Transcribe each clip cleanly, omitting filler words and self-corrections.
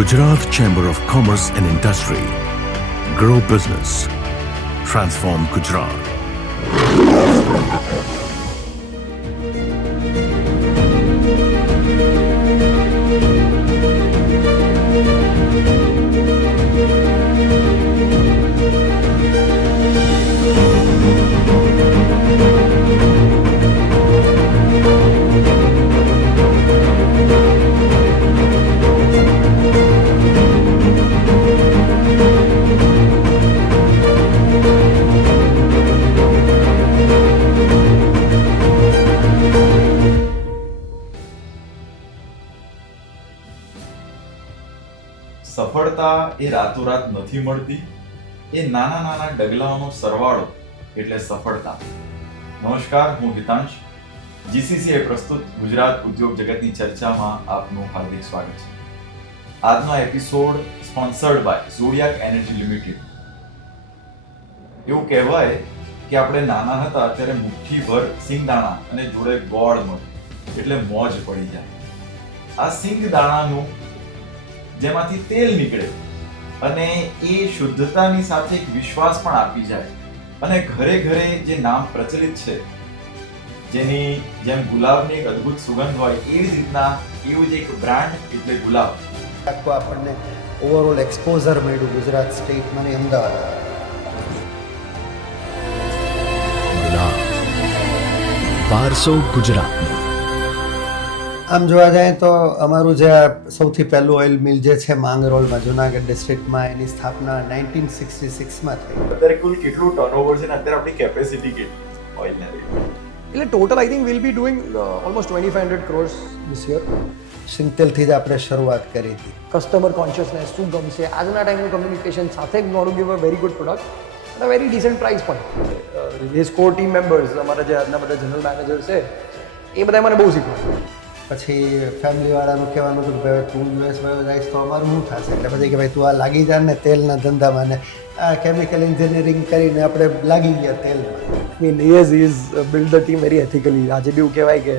Gujarat Chamber of Commerce and Industry. Grow business. Transform Gujarat. સફળતા એ રાતોરાત નથી મળતી, એ નાના નાના ડગલાઓનો સરવાળો એટલે સફળતા. નમસ્કાર, હું હિતાંશ. જીસીસીએ પ્રસ્તુત ગુજરાત ઉદ્યોગ જગતની ચર્ચામાં આપનું હાર્દિક સ્વાગત છે. આજનો episode sponsored by Zodiac energy limited. એવું કહેવાય કે આપણે નાના હતા ત્યારે મુઠ્ઠીભર સિંગદાણા અને જોડે ગોળ મળે એટલે મોજ પડી જાય. આ સિંગદાણાનું જેમાંથી તેલ નીકળે અને એ શુદ્ધતાની સાથે એક વિશ્વાસ પણ આપી જાય અને ઘરે ઘરે જે નામ પ્રચલિત છે, જેની જેમ ગુલાબની એક અદ્ભુત સુગંધ હોય એવી જ રીતના એવું જ એક બ્રાન્ડ એટલે ગુલાબ. આખું આપણને ઓવરઓલ એક્સપોઝર મળ્યું ગુજરાત સ્ટેટમાં ને અમદાવાદ. Gujarat. વારસો ગુજરાતનો. આમ જોવા જાય તો અમારું જે આ સૌથી પહેલું ઓઇલ મિલ જે છે માંગરોળમાં જુનાગઢ ડિસ્ટ્રિક્ટમાં, એની સ્થાપના 1966માં થઈ. અત્યારે કુલ કેટલું ટર્નઓવર છે ને અત્યારે આપણી કેપેસિટી કેટલી ઓઇલને લઈને? એટલે total I think will be doing almost 2500 crores this year. સિંગતેલથી જ આપણે શરૂઆત કરી હતી. કસ્ટમર કોન્શિયસનેસ શું ગમશે, આજના ટાઈમનું કમ્યુનિકેશન સાથે got give a very good product અને વેરી ડિસન્ટ પ્રાઇસ પણ. હિઝ કોર ટીમ મેમ્બર્સ, અમારા જે આજના બધા જનરલ મેનેજર છે, એ બધા મને બહુ શીખવાડ્યું. પછી ફેમિલીવાળાનું કહેવાનું હતું કે ભાઈ તું યુએસ વયો જઈશ તો અમારું શું થશે, એટલે પછી કે ભાઈ તું આ લાગી જા ને તેલના ધંધામાં, ને આ કેમિકલ એન્જિનિયરિંગ કરીને આપણે લાગી ગયા તેલમાં. Mean is build the team very ethically. આજે બી એવું કહેવાય કે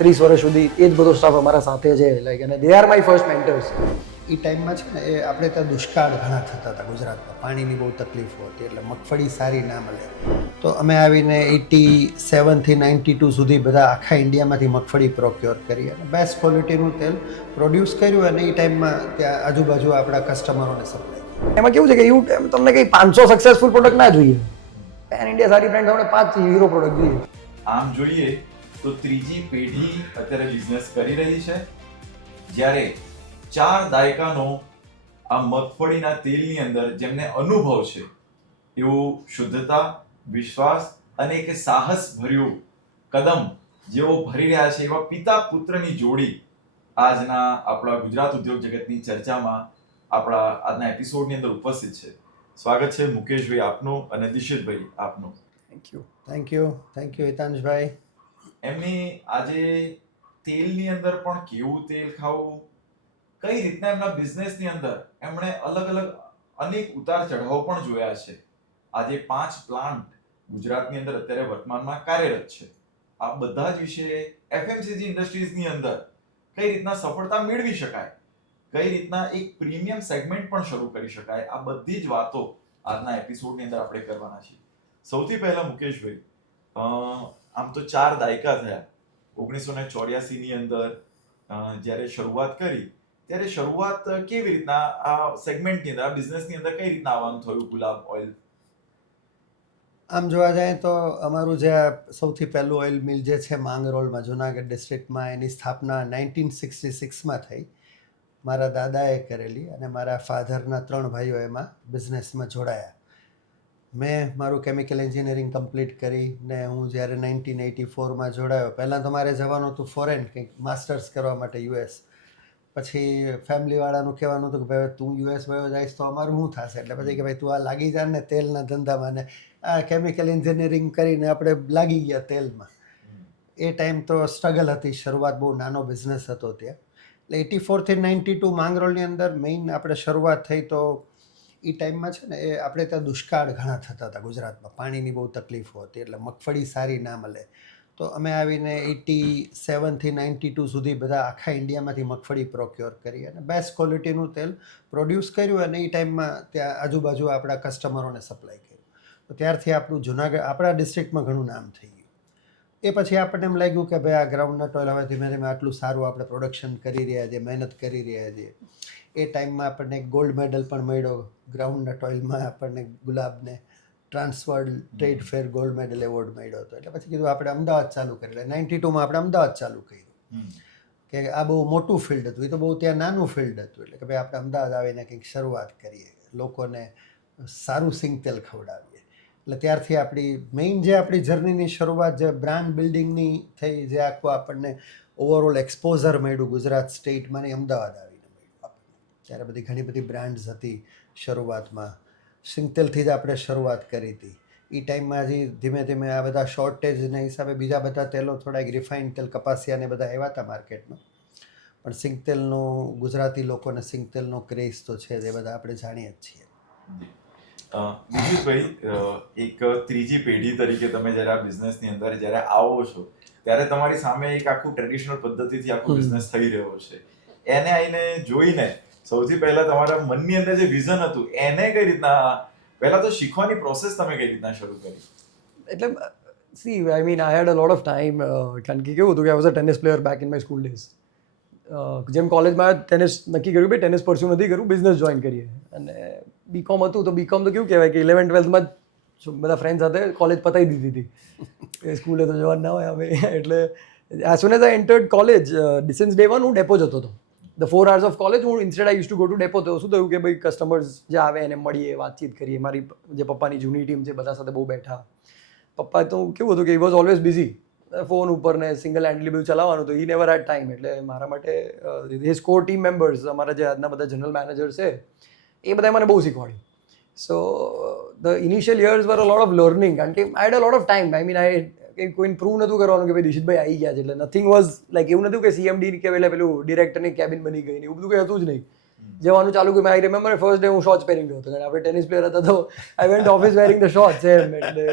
30 વર્ષ સુધી એ જ બધો સ્ટાફ અમારા સાથે છે, લાઈક, અને they are my first mentors. એ ટાઈમમાં છે ને એ આપણે ત્યાં દુષ્કાળ ઘણા થતા હતા ગુજરાતમાં, પાણીની બહુ તકલીફો હતી, એટલે મગફળી સારી ના મળે. તો અમે આવીને 87 થી 92 સુધી બધા આખા ઇન્ડિયામાંથી મગફળી પ્રોક્યોર કરી અને બેસ્ટ ક્વોલિટીનું તેલ પ્રોડ્યુસ કર્યું અને એ ટાઈમમાં ત્યાં આજુબાજુ આપણા કસ્ટમરોને સપ્લાય. એમાં કેવું છે કે એવું તમને કંઈ 500 સક્સેસફુલ પ્રોડક્ટ ના જોઈએ. પેન ઇન્ડિયા સારી બ્રાન્ડ આપણે 5 હીરો પ્રોડક્ટ જોઈએ. આમ જોઈએ તો ત્રીજી પેઢી અત્યારે બિઝનેસ કરી રહી છે, જ્યારે 4 દાયકાનો આ મગફળીના તેલની અંદર જેમને અનુભવ છે એવું શુદ્ધતા, વિશ્વાસ અને એક સાહસ ભર્યું કદમ જેઓ ભરી રહ્યા છે, એવા પિતા પુત્રની જોડી આજના આપણા ગુજરાત ઉદ્યોગ જગતની ચર્ચામાં આપણા આજના એપિસોડની અંદર ઉપસ્થિત છે. સ્વાગત છે મુકેશભાઈ આપનું અને દિશિતભાઈ આપનું. Thank you. થેન્ક યુ હિતાંશભાઈ. એમની આજે તેલની અંદર પણ કેવું તેલ ખાવું, કઈ રીતના એમના બિઝનેસની અંદર એમણે અલગ અલગ અનેક ઉતાર ચઢાવ પણ જોયા છે. આજે 5 પ્લાન્ટ ગુજરાતની અંદર અત્યારે વર્તમાનમાં કાર્યરત છે. આ બધા જ વિશે એફએમસીજી ઇન્ડસ્ટ્રીઝની અંદર કઈ રીતના સફળતા મેળવી શકાય, કઈ રીતના એક પ્રીમિયમ સેગમેન્ટ પણ શરૂ કરી શકાય, આ બધી જ વાતો આજના એપિસોડની અંદર આપણે કરવાના છીએ. સૌથી પહેલા મુકેશભાઈ, આમ તો 4 દાયકા થયા. 1984 ની અંદર જ્યારે શરૂઆત કરી ત્યારે શરૂઆત કેવી રીતના આ સેગમેન્ટની અંદર, આ બિઝનેસની અંદર કઈ રીતના આવવાનું થયું ગુલાબ ઓઇલ? આમ જોવા જાય તો અમારું જે આ સૌથી પહેલું ઓઇલ મિલ જે છે માંગરોળમાં જુનાગઢ ડિસ્ટ્રિક્ટમાં, એની સ્થાપના 1966માં થઈ. મારા દાદાએ કરેલી અને મારા ફાધરના 3 ભાઈઓ એમાં બિઝનેસમાં જોડાયા. મેં મારું કેમિકલ એન્જિનિયરિંગ કમ્પ્લીટ કરી ને હું જ્યારે 1984માં જોડાયો, પહેલાં તો મારે જવાનું હતું ફોરેન કંઈક માસ્ટર્સ કરવા માટે યુએસ. પછી ફેમિલીવાળાનું કહેવાનું હતું કે ભાઈ તું યુએસ વયો જઈશ તો અમારું શું થશે, એટલે પછી કે ભાઈ તું આ લાગી જા ને તેલના ધંધામાં, ને આ કેમિકલ એન્જિનિયરિંગ કરીને આપણે લાગી ગયા તેલમાં. એ ટાઈમ તો સ્ટ્રગલ હતી, શરૂઆત બહુ નાનો બિઝનેસ હતો ત્યાં. એટલે 84 થી 92 માંગરોળની અંદર મેઇન આપણે શરૂઆત થઈ. તો એ ટાઈમમાં છે ને એ આપણે ત્યાં દુષ્કાળ ઘણા થતા હતા ગુજરાતમાં, પાણીની બહુ તકલીફો હતી, એટલે મગફળી સારી ના મળે. તો અમે આવીને 87થી 92 સુધી બધા આખા ઇન્ડિયામાંથી મગફળી પ્રોક્યોર કરી અને બેસ્ટ ક્વોલિટીનું તેલ પ્રોડ્યુસ કર્યું અને એ ટાઈમમાં ત્યાં આજુબાજુ આપણા કસ્ટમરોને સપ્લાય કર્યું. તો ત્યારથી આપણું જુનાગઢ આપણા ડિસ્ટ્રિક્ટમાં ઘણું નામ થઈ ગયું. એ પછી આપણને એમ લાગ્યું કે ભાઈ આ ગ્રાઉન્ડનટ ઓઇલ હવે ધીમે ધીમે આટલું સારું આપણે પ્રોડક્શન કરી રહ્યા છીએ, મહેનત કરી રહ્યા છીએ. એ ટાઈમમાં આપણને ગોલ્ડ મેડલ પણ મળ્યો ગ્રાઉન્ડનટ ઓઇલમાં, આપણને ગુલાબને Transworld trade fair gold medal award મળ્યો હતો. એટલે પછી કીધું આપણે અમદાવાદ ચાલુ કરી. એટલે 92માં આપણે અમદાવાદ ચાલુ કર્યું કે આ બહુ મોટું ફિલ્ડ હતું, એ તો બહુ ત્યાં નાનું ફિલ્ડ હતું. એટલે કે ભાઈ આપણે અમદાવાદ આવીને કંઈક શરૂઆત કરીએ, લોકોને સારું સિંગ તેલ ખવડાવીએ. એટલે ત્યારથી આપણી મેઇન જે આપણી જર્નીની શરૂઆત જે બ્રાન્ડ બિલ્ડિંગની થઈ, જે આખું આપણને ઓવરઓલ એક્સપોઝર મળ્યું ગુજરાત સ્ટેટમાં ને અમદાવાદ આવીને મળ્યું આપણને. ત્યારે બધી ઘણી બધી બ્રાન્ડ્સ હતી શરૂઆતમાં. સિંગતેલથી જ આપણે શરૂઆત કરી હતી. એ ટાઈમમાં હજી ધીમે ધીમે આ બધા શોર્ટેજના હિસાબે બીજા બધા તેલો થોડાક રિફાઇન્ડ તેલ કપાસિયાને બધા આવ્યા હતા માર્કેટમાં. પણ સિંગતેલનો ગુજરાતી લોકોને સિંગતેલનો ક્રેઝ તો છે જ, એ બધા આપણે જાણીએ જ છીએ. વિજયભાઈ, એક ત્રીજી પેઢી તરીકે તમે જ્યારે આ બિઝનેસની અંદર જ્યારે આવો છો ત્યારે તમારી સામે એક આખું ટ્રેડિશનલ પદ્ધતિથી આખું બિઝનેસ થઈ રહ્યો છે. એને આવીને જોઈને સૌથી પહેલા તમારા મનની અંદર જે વિઝન હતું એને કઈ રીતના પહેલા તો શીખવાની પ્રોસેસ તમે કઈ રીતના શરૂ કરી? એટલે see I mean I had a lot of time. કારણ કે કેવું હતું કે I was a tennis player back in my school days. જેમ કોલેજમાં ટેનિસ નક્કી કર્યું ભાઈ ટેનિસ પરસ્યુ નથી કરવું, બિઝનેસ જોઈન કરીએ. અને બીકોમ હતું તો બીકોમ તો કેવું કહેવાય કે 11th-12thમાં બધા ફ્રેન્ડ સાથે કોલેજ પતાવી દીધી હતી. સ્કૂલે તો જવાનું ના હોય હવે. એટલે as soon as I entered college, since day 1 હું ડેપો જતો હતો. ધ 4 hours ઓફ કોલેજ હું instead I use to go to depot. તો શું થયું કે ભાઈ કસ્ટમર્સ જે આવે એને મળીએ, વાતચીત કરીએ. મારી જે પપ્પાની જૂની ટીમ છે બધા સાથે બહુ બેઠા. પપ્પા તો કેવું હતું કે he was always busy, phone ઉપર ને સિંગલ હેન્ડલી બધું ચલાવવાનું, તો હી નેવર હેડ ટાઈમ. એટલે મારા માટે હિઝ કોર ટીમ મેમ્બર્સ, અમારા જે આજના બધા જનરલ મેનેજર છે એ બધા મને બહુ શીખવાડ્યું. So the initial years were a lot of learning. કારણ કે I had a lot of time. I mean I કોઈને પ્રૂવ નહોતું કરવાનું કે ભાઈ દિશિતભાઈ આવી ગયા છે. એટલે નથિંગ વોઝ લાઈક એવું નહોતું કે CMD કે પેલું ડિરેક્ટરની કેબિન બની ગઈ ને એવું બધું કંઈ હતું જ નહીં. જવાનું ચાલુ કર્યું. આઈ રિમેમ્બર ફર્સ્ટ ડે હું શોર્ટ્સ પહેરીને ગયો હતો. કારણ આપણે ટેનિસ પ્લેયર હતા તો I went office wearing the shorts એમ. એટલે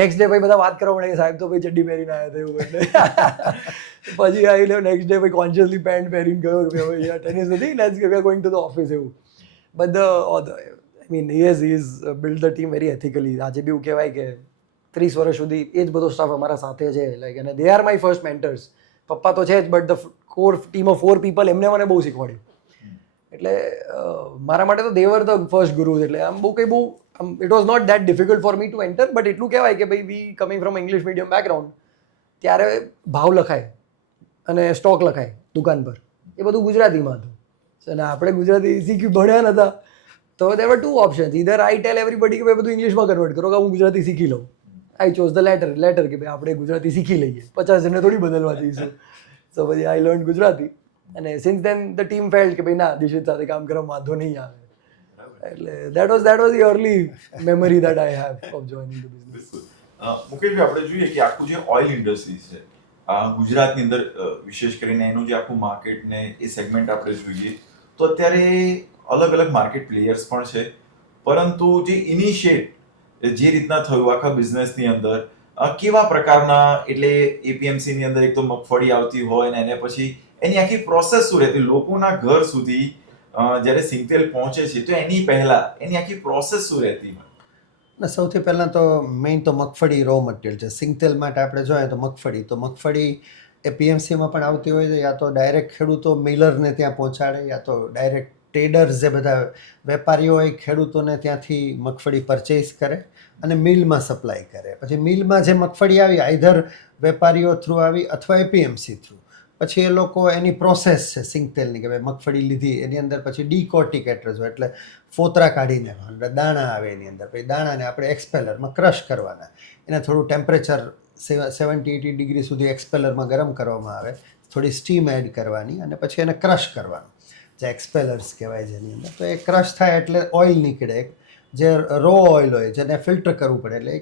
નેક્સ્ટ ડે ભાઈ બધા વાત કરવા મળે કે સાહેબ તો ભાઈ ચડ્ડી પહેરીને આવ્યા હતા એવું. એટલે પછી આવી લે નેક્સ્ટ ડે ભાઈ કોન્શિયસલી પેન્ટ પહેરીને ગયો કે ભાઈ ટેનિસ નથી, let's we are going to the office એવું. But I mean he is build the team very ethically. આજે બી એવું કહેવાય કે 30 વર્ષ સુધી એ જ બધો સ્ટાફ અમારા સાથે છે. લાઈક અને they are my first mentors. પપ્પા તો છે જ, but the core team of 4 people એમને મને બહુ શીખવાડ્યું. એટલે મારા માટે તો દેવર ધ ફર્સ્ટ ગુરુઝ. એટલે આમ બહુ કંઈ બહુ it was not that difficult for me to enter. But એટલું કહેવાય કે ભાઈ we coming from English medium background, ત્યારે ભાવ લખાય અને સ્ટોક લખાય દુકાન પર, એ બધું ગુજરાતીમાં હતું. અને આપણે ગુજરાતી શીખ્યું ભણ્યા નહોતા. તો દેર વર 2 options. ઇધર આઈ ટેલ એવરીબડી કે ભાઈ બધું ઇંગ્લિશમાં કન્વર્ટ કરો કે હું ગુજરાતી શીખી લઉં. આઈ ચોઝ ધ લેટર કે ભાઈ આપણે ગુજરાતી શીખી લઈએ, 50 જણને થોડી બદલવા દઈશું. સો પછી આઈ લર્ન ગુજરાતી. અને since then the team felt કે ભાઈ ના દિશિત સાથે કામ કરવામાં વાંધો નહીં આવે. એટલે that was the early memory that I have of joining the business. મુકેશભાઈ, આપણે જોઈએ કે આખું જે ઓઇલ ઇન્ડસ્ટ્રી છે ગુજરાતની અંદર, વિશેષ કરીને એનું જે આખું માર્કેટ ને એ સેગમેન્ટ આપણે જોઈએ તો અત્યારે અલગ અલગ માર્કેટ પ્લેયર્સ પણ છે. પરંતુ જે ઇનિશિએટ જે રીતના થયું આખા બિઝનેસની અંદર, કેવા પ્રકારના, એટલે APMC ની અંદર એક તો મગફળી આવતી હોય ને એને પછી એની આખી પ્રોસેસ શું રહેતી લોકોના ઘર સુધી જ્યારે સિંગતેલ પહોંચે છે તો એની પહેલા એની આખી પ્રોસેસ શું રહેતી? ના, સૌથી પહેલાં તો મેઇન તો મગફળી રો મટીરિયલ છે. સિંગતેલ માટે આપણે જોઈએ તો મગફળી એ PMCમાં પણ આવતી હોય છે, યા તો ડાયરેક્ટ ખેડૂતો મિલરને ત્યાં પહોંચાડે, યા તો ડાયરેક્ટ ટ્રેડર્સ જે બધા વેપારીઓ હોય ખેડૂતોને ત્યાંથી મગફળી પરચેઝ કરે અને મિલમાં સપ્લાય કરે. પછી મિલમાં જે મગફળી આવી આઈધર વેપારીઓ થ્રુ આવી અથવા APMC થ્રુ. પછી એ લોકો એની પ્રોસેસ છે સિંગતેલની કે ભાઈ મગફળી લીધી એની અંદર પછી ડીકોર્ટિકેટર્સ હોય, એટલે ફોતરા કાઢીને એટલે દાણા આવે એની અંદર. પછી દાણાને આપણે એક્સપેલરમાં ક્રશ કરવાના. એને થોડું ટેમ્પરેચર 70-80 ડિગ્રી સુધી એક્સપેલરમાં ગરમ કરવામાં આવે, થોડી સ્ટીમ એડ કરવાની અને પછી એને ક્રશ કરવાનું, જે એક્સપેલર્સ કહેવાય જેની અંદર. તો એ ક્રશ થાય એટલે ઓઇલ નીકળે, જે રો ઓઇલ હોય જેને ફિલ્ટર કરવું પડે. એટલે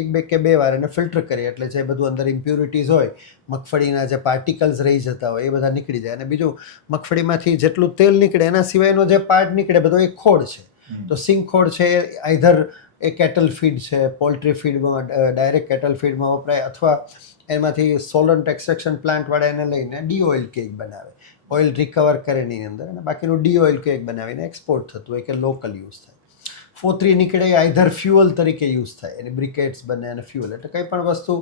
એક બે કે બે વાર એને ફિલ્ટર કરીએ એટલે જે બધું અંદર ઇમ્પ્યુરિટીઝ હોય, મગફળીના જે પાર્ટિકલ્સ રહી જતા હોય એ બધા નીકળી જાય. અને બીજું મગફળીમાંથી જેટલું તેલ નીકળે એના સિવાયનો જે પાર્ટ નીકળે બધો એ ખોળ છે. તો સિંગ ખોળ છે એ આઈધર એ કેટલ ફીડ છે, પોલ્ટ્રી ફીડમાં ડાયરેક્ટ કેટલ ફીડમાં વપરાય, અથવા એમાંથી સોલન્ટ એક્સટ્રેક્શન પ્લાન્ટવાળા એને લઈને ડી ઓઇલ કેક બનાવે, ઓઇલ રિકવર કરે એની અંદર, અને બાકીનું ડી ઓઇલ કેક બનાવીને એક્સપોર્ટ થતું હોય કે લોકલ યુઝ થાય. ફોતરી નીકળે આઈધર ફ્યુઅલ તરીકે યુઝ થાય, એની બ્રિકેટ્સ બને અને ફ્યુઅલ, એટલે કંઈ પણ વસ્તુ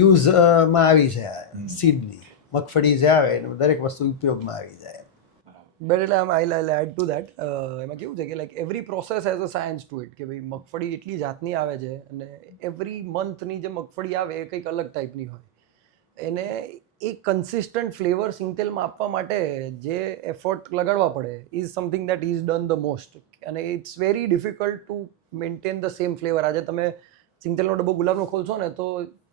યુઝમાં આવી જાય. સીડની મગફળી જે આવે એનું દરેક વસ્તુ ઉપયોગમાં આવી જાય. બટ એટલે આઈ એડ ટુ દેટ, એમાં કેવું છે કે like every process has a science to it, કે ભાઈ મગફળી એટલી જાતની આવે છે અને એવરી મંથની જે મગફળી આવે એ કંઈક અલગ ટાઈપની હોય. એને એક કન્સિસ્ટન્ટ ફ્લેવર સિંગતેલમાં આપવા માટે જે એફર્ટ લગાડવા પડે is something that is done the most, અને it's very difficult to maintain the same flavour. આજે તમે સિંગતેલનો ડબ્બો ગુલાબનો ખોલશો ને તો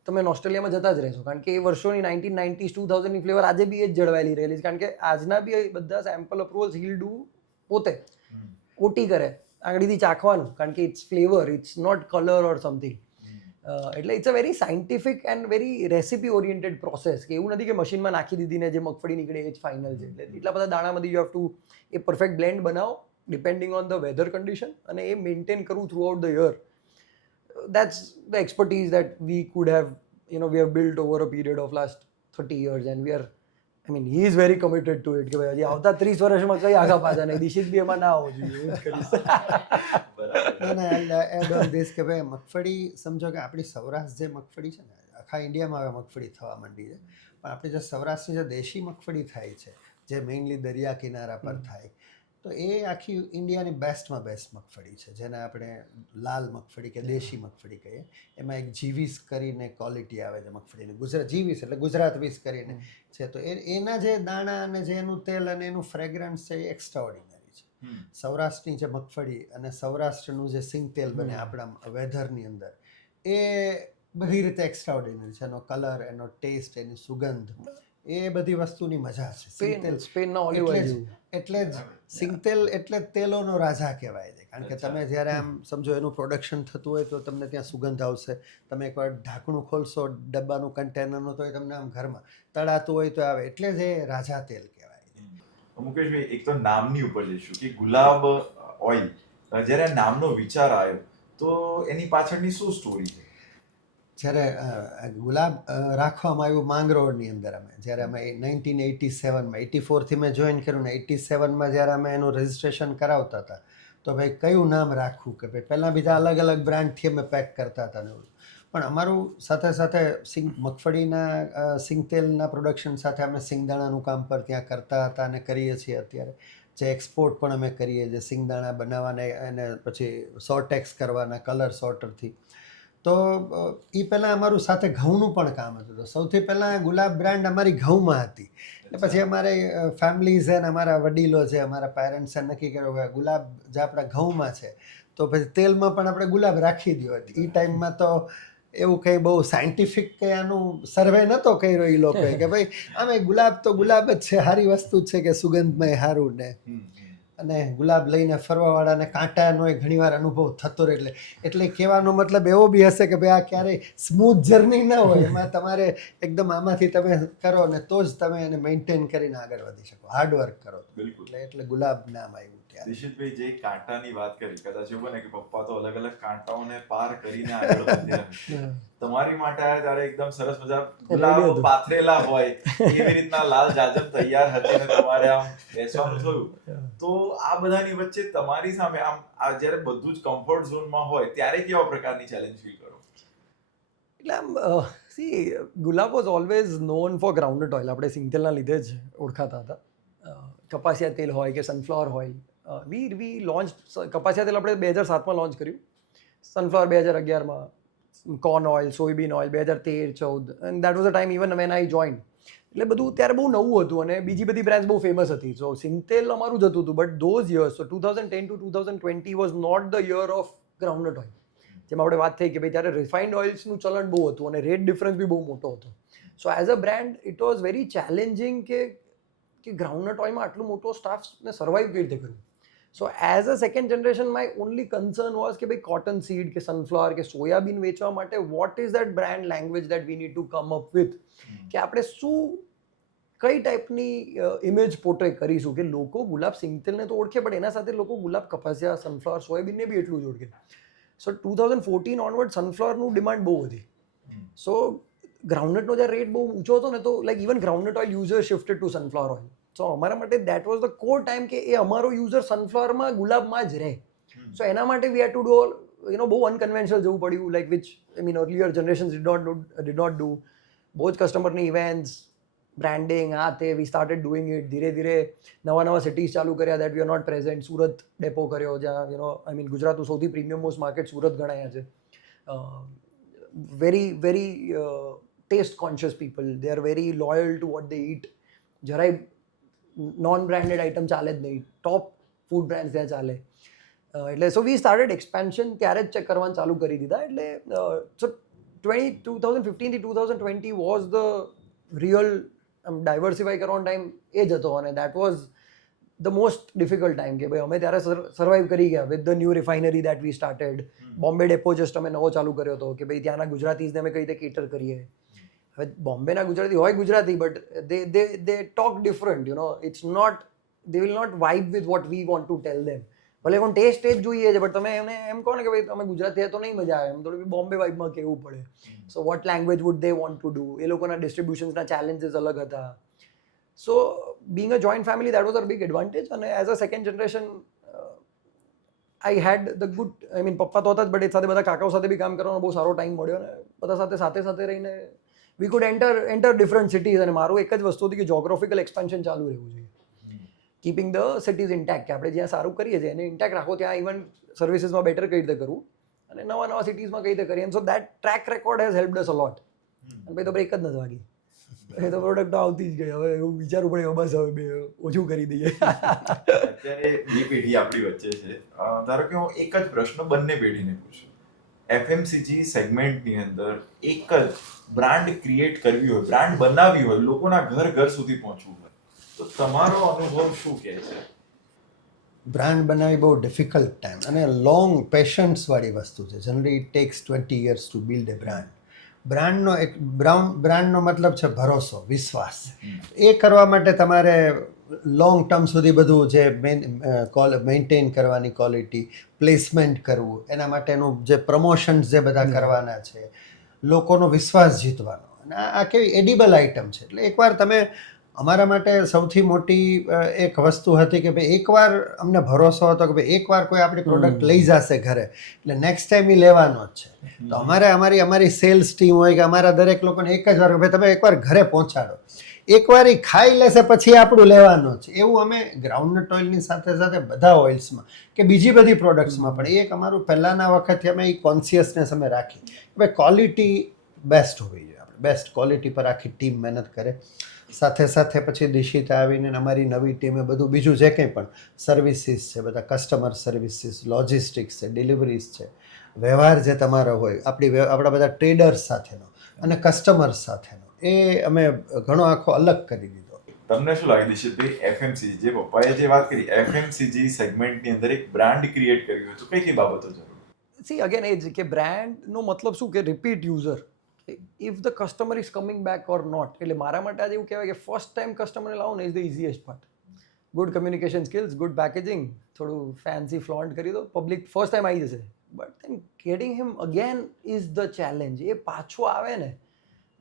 તમે ઓસ્ટ્રેલિયામાં જતા જ રહેશો, કારણ કે એ વર્ષોની 1990s 2000ની ફ્લેવર આજે બી એ જ જળવાયેલી રહેલી છે, કારણ કે આજના બી બધા સેમ્પલ અપ્રુવલ્સ હીલ ડુ પોતે ઓટી કરે, આંગળીથી ચાખવાનું, કારણ કે it's flavour, it's not colour or something. એટલે it's a very scientific and very recipe oriented process, કે એવું નથી કે મશીનમાં નાખી દીધી ને જે મગફળી નીકળે એ જ ફાઇનલ છે. એટલે એટલા બધા દાણામાંથી you have to a perfect blend બનાવો depending on the weather condition, અને એ મેન્ટેન કરવું throughout the year. That's the expertise that we could have, we have built over a period of last 30 years, and he is very committed to it, કે ભાઈ હજી આવતા 30 વર્ષમાં કઈ આગા પાછા નહીં, દિશિત બી એમાં ના આવવું જોઈએ, એવું જ કરીશ. એડ ઓન ધીસ કે ભાઈ મગફળી સમજો કે આપણી સૌરાષ્ટ્ર જે મગફળી છે ને, આખા ઇન્ડિયામાં હવે મગફળી થવા માંડી છે, પણ આપણી જે સૌરાષ્ટ્રની જે દેશી મગફળી થાય છે, જે મેઇનલી દરિયા કિનારા પર થાય, તો એ આખી ઇન્ડિયાની બેસ્ટમાં બેસ્ટ મગફળી છે, જેને આપણે લાલ મગફળી કે દેશી મગફળી કહીએ. એમાં એક જીવીસ કરીને ક્વોલિટી આવે છે મગફળીની, જીવીસ એટલે ગુજરાત વીસ કરીને છે, તો એના જે દાણા અને જે એનું તેલ અને એનું ફ્રેગ્રન્સ છે એ એક્સ્ટ્રા ઓર્ડિનરી છે. સૌરાષ્ટ્રની જે મગફળી અને સૌરાષ્ટ્રનું જે સિંગ તેલ બને આપણા વેધરની અંદર, એ બધી રીતે એક્સ્ટ્રા ઓર્ડિનરી છે. એનો કલર, એનો ટેસ્ટ, એની સુગંધ, એ બધી વસ્તુની મજા છે. સ્પેનના ઓલિવ ઓઇલ એટલે જ સિંગતેલ એટલે તેલોનો રાજા કહેવાય છે, કારણ કે તમે જ્યારે આમ સમજો એનું પ્રોડક્શન થતું હોય તો તમને ત્યાં સુગંધ આવશે. તમે એકવાર ઢાંકણું ખોલશો ડબ્બાનું કન્ટેનરનું તો એ તમને આમ ઘરમાં તળાતું હોય તો આવે, એટલે જ એ રાજા તેલ કહેવાય. મુકેશભાઈ, એક તો નામની ઉપર જઈશું કે ગુલાબ ઓઇલ, જ્યારે નામનો વિચાર આવ્યો તો એની પાછળની શું સ્ટોરી છે? જ્યારે ગુલાબ રાખવામાં આવ્યું માંગરોળની અંદર, જ્યારે અમે 1987માં 84થી મેં જોઈન કર્યું ને 87માં જ્યારે અમે એનું રજિસ્ટ્રેશન કરાવતા હતા, તો ભાઈ કયું નામ રાખવું, કે ભાઈ પહેલાં બીજા અલગ અલગ બ્રાન્ડથી અમે પેક કરતા હતા ને, પણ અમારું સાથે સાથે મગફળીના સિંગતેલના પ્રોડક્શન સાથે અમે સિંગદાણાનું કામ પર ત્યાં કરતા હતા અને કરીએ છીએ અત્યારે. જે એક્સપોર્ટ પણ અમે કરીએ છીએ, સિંગદાણા બનાવવાને અને પછી સોર્ટેક્સ કરવાના કલર સોર્ટરથી. તો એ પહેલાં અમારું સાથે ઘઉંનું પણ કામ હતું. તો સૌથી પહેલાં ગુલાબ બ્રાન્ડ અમારી ઘઉંમાં હતી, એટલે પછી અમારે ફેમિલીઝે અને અમારા વડીલો છે, અમારા પેરેન્ટ્સે નક્કી કર્યો કે ગુલાબ જે આપણા ઘઉંમાં છે તો પછી તેલમાં પણ આપણે ગુલાબ રાખી દો. એ ટાઈમમાં તો એવું કંઈ બહુ સાયન્ટિફિક કે આનું સર્વે નહોતો કર્યો એ લોકોએ, કે ભાઈ આમે ગુલાબ તો ગુલાબ જ છે, સારી વસ્તુ જ છે, કે સુગંધમય સારું ને, અને ગુલાબ લઈને ફરવાવાળાને કાંટાનો ઘણીવાર અનુભવ થતો રહે. એટલે કહેવાનો મતલબ એવો બી હશે કે ભાઈ આ ક્યારેય સ્મૂથ જર્ની ના હોય, એમાં તમારે એકદમ આમાંથી તમે કરો ને તો જ તમે એને મેન્ટેન કરીને આગળ વધી શકો, હાર્ડવર્ક કરો. બિલકુલ. એટલે ગુલાબ નામ આવ્યું. દિશિતભાઈ, જે કાંટાની વાત કરી, કદાચ એવું બને કે પપ્પા તો અલગ અલગ કાંટાઓને પાર કરીને આગળ વધ્યા, તમારી માટે આયા ત્યારે એકદમ સરસ મજા ગુલાબ પાથરેલા હોય એવી રીતના લાલ જાજમ તૈયાર હતી ને તમારે આમ બેસવાનું થયું. તો આ બધાની વચ્ચે તમારી સામે આમ આ જ્યારે બધું જ કમ્ફર્ટ ઝોનમાં હોય ત્યારે કેવા પ્રકારની ચેલેન્જ ફીલ કરો? એટલે આમ Gulab was always known for groundnut oil. આપણે સિંગતેલના લીધે જ ઓળખાતા હતા. કપાસિયા તેલ હોય કે સનફ્લાવર ઓઇલ, વી લોન્ચ કપાસિયા તેલ આપણે 2007માં લોન્ચ કર્યું, સનફ્લાવર 2011માં, corn oil, soyabean oil 2013-14, and that was a time even when I join. એટલે બધું ત્યારે બહુ નવું હતું અને બીજી બધી બ્રાન્ડ્સ બહુ ફેમસ હતી. સો સિંગતેલ અમારું જતું હતું, but those years, so 2010 to 2020 was not the year of groundnut oil. જેમાં આપણે વાત થઈ કે ભાઈ ત્યારે રિફાઇન્ડ ઓઇલ્સનું ચલણ બહુ હતું અને રેટ ડિફરન્સ બી બહુ મોટો હતો. So as a brand it was very challenging કે ગ્રાઉન્ડનટ ઓઇલમાં આટલું મોટો સ્ટાફને સર્વાઈવ કેવી રીતે કરવું. So as a second generation my only concern was કે ભાઈ કોટન સીડ કે સનફ્લાવર કે સોયાબીન વેચવા માટે what is that brand language that we need to come up with, કે આપણે શું કઈ ટાઈપની ઇમેજ પોર્ટ્રે કરીશું કે લોકો ગુલાબ સિંગતેલને તો ઓળખે, પણ એના સાથે લોકો ગુલાબ કપાસિયા, સનફ્લાવર, સોયાબીનને બી એટલું જ ઓળખે. સો 2014 ઓનવર્ડ સનફ્લાવરનું ડિમાન્ડ બહુ વધી. સો ગ્રાઉન્ડનટનો જ્યારે રેટ બહુ ઊંચો હતો ને તો like even groundnut oil user shifted to sunflower oil. So અમારા માટે that was the core time કે એ અમારો યુઝર સનફ્લાવરમાં ગુલાબમાં જ રહે. સો એના માટે વી હેડ ટુ ડુ બહુ અનકન્વેન્શનલ જવું પડ્યું, like which I mean earlier generations did not do. બહુ જ કસ્ટમરની ઇવેન્ટ્સ, બ્રાન્ડિંગ, આ તે વી સ્ટાર્ટેડ ડુઈંગ ઇટ. ધીરે ધીરે નવા સિટીઝ ચાલુ કર્યા that we are not present. Surat depot કર્યો, જ્યાં આઈ મીન ગુજરાતનું સૌથી પ્રીમિયમ મોસ્ટ માર્કેટ સુરત ગણાયા છે. very taste conscious people. They are very loyal to what they eat. જરાય નોન બ્રાન્ડેડ આઇટમ ચાલે જ નહીં, ટોપ ફૂડ બ્રાન્ડ્સ ત્યાં ચાલે. એટલે સો વી સ્ટાર્ટેડ એક્સપેન્શન ત્યારે જ ચેક કરવાનું ચાલુ કરી દીધા. એટલે સો 2015 થી 2020 વોઝ ધ રિયલ ડાયવર્સિફાઈ કરવાનો ટાઈમ એ જ હતો. અને that was the most difficult time કે ભાઈ અમે ત્યારે સર્વાઈવ કરી ગયા with the new refinery that we started. Bombay depot just અમે નવો ચાલુ કર્યો હતો કે ભાઈ ત્યાંના ગુજરાતીઝને અમે કઈ રીતે કેટર કરીએ. હવે બોમ્બેના ગુજરાતી હોય Gujarati, but they talk different, it's not, they will not vibe with what we want to tell them. ભલે પણ ટેસ્ટ જ જોઈએ છે, બટ તમે એમને એમ કહો ને કે ભાઈ તમે ગુજરાતી તો નહીં મજા આવે, એમ થોડું બોમ્બે વાઇબમાં કહેવું પડે. So what language would they want to do. એ લોકોના ડિસ્ટ્રીબ્યુશન્સના ચેલેન્જીસ અલગ હતા. So being a joint family that was a big advantage. અને as a second generation I had the good, I mean પપ્પા તો હતા જ, બટ એ સાથે બધા કાકાઓ સાથે બી કામ કરવાનો બહુ સારો ટાઈમ મળ્યો. ને બધા સાથે રહીને વી કુડ એન્ટર ડિફરન્ટ સિટીઝ. અને મારું એક જ વસ્તુ હતી કે જોગ્રાફિકલ એક્સપાન્શન ચાલુ રહેવું જોઈએ, કીપિંગ ધ સિટીઝ ઇન્ટેક્ટ, કે આપણે જ્યાં સારું કરીએ છીએ એને ઇન્ટેક્ટ રાખો, ત્યાં ઇવન સર્વિસીસમાં બેટર કઈ રીતે કરવું અને નવા સિટીઝમાં કઈ રીતે કરીએ. So that track record has helped us a lot. અને પછી તો બ્રેક જ નથી વાગી, એ તો પ્રોડક્ટ આવતી જ ગઈ. હવે એવું વિચારવું પડે બસ હવે બે ઓછું કરી દઈએ. અત્યારે બે પેઢી આપણી વચ્ચે છે. ધારો કે હું એક જ પ્રશ્ન બંને પેઢીને પૂછું. એફએમસીજી સેગમેન્ટની અંદર એક જ બ્રાન્ડ ક્રિએટ કરવી હોય, બ્રાન્ડ બનાવવી હોય, લોકોના ઘર સુધી પહોંચવું હોય, તો તમારો અનુભવ શું કહે છે? બ્રાન્ડ બનાવી બહુ ડિફિકલ્ટ ટાઈમ અને લોંગ પેશન્સવાળી વસ્તુ છે. Generally it takes 20 years to build a brand. બ્રાન્ડનો મતલબ છે ભરોસો, વિશ્વાસ. એ કરવા માટે તમારે લોંગ ટર્મ સુધી બધું જે મેન્ટેન કરવાની ક્વોલિટી, પ્લેસમેન્ટ કરવું, એના માટેનું જે પ્રમોશન્સ જે બધા કરવાના છે, લોકોનો વિશ્વાસ જીતવાનો. અને આ કેવી એડિબલ આઇટમ છે. એટલે એકવાર તમે, અમારા માટે સૌથી મોટી એક વસ્તુ હતી કે ભાઈ એકવાર અમને ભરોસો હતો કે ભાઈ એકવાર કોઈ આપણી પ્રોડક્ટ લઈ જશે ઘરે એટલે નેક્સ્ટ ટાઈમ એ લેવાનો જ છે. તો અમારી સેલ્સ ટીમ હોય કે અમારા દરેક લોકોને એક જ વાર ભાઈ તમે એકવાર ઘરે પહોંચાડો, એકવાર એ ખાઈ લેશે પછી આપણું લેવાનું છે. એવું અમે ગ્રાઉન્ડનટ ઓઇલની સાથે બધા ઓઇલ્સમાં કે બીજી બધી પ્રોડક્ટ્સમાં પણ એક અમારું પહેલાંના વખતથી અમે એ કોન્શિયસનેસ અમે રાખી કે ભાઈ ક્વોલિટી બેસ્ટ હોવી જોઈએ. આપણે બેસ્ટ ક્વોલિટી પર આખી ટીમ મહેનત કરે. સાથે પછી દિશિતા આવીને અમારી નવી ટીમે બધું બીજું જે કંઈ પણ સર્વિસીસ છે, બધા કસ્ટમર સર્વિસીસ, લોજિસ્ટિક્સ છે, ડિલિવરીઝ છે, વ્યવહાર જે તમારો હોય, આપણા બધા ટ્રેડર્સ સાથેનો અને કસ્ટમર્સ સાથેનો, એ અમે ઘણો આખો અલગ કરી દીધો. તમને શું લાગે દિશિતભાઈ, એફએમસીજી જે પપ્પાએ જે વાત કરી, એફએમસીજી સેગમેન્ટની અંદર એક બ્રાન્ડ ક્રિએટ કરવી હોય તો કઈ કઈ બાબતો જરૂર? સી અગેન એ જ કે બ્રાન્ડનો મતલબ શું કે repeat user, if the customer is coming back or not. એટલે મારા માટે આજે એવું કહેવાય કે ફર્સ્ટ ટાઈમ કસ્ટમરને લાવો ને is the easiest part. Good communication skills, good packaging, થોડું ફેન્સી ફ્લોન્ટ કરી દો, પબ્લિક ફર્સ્ટ ટાઈમ આવી જશે. But then getting him again is the challenge. એ પાછો આવે ને,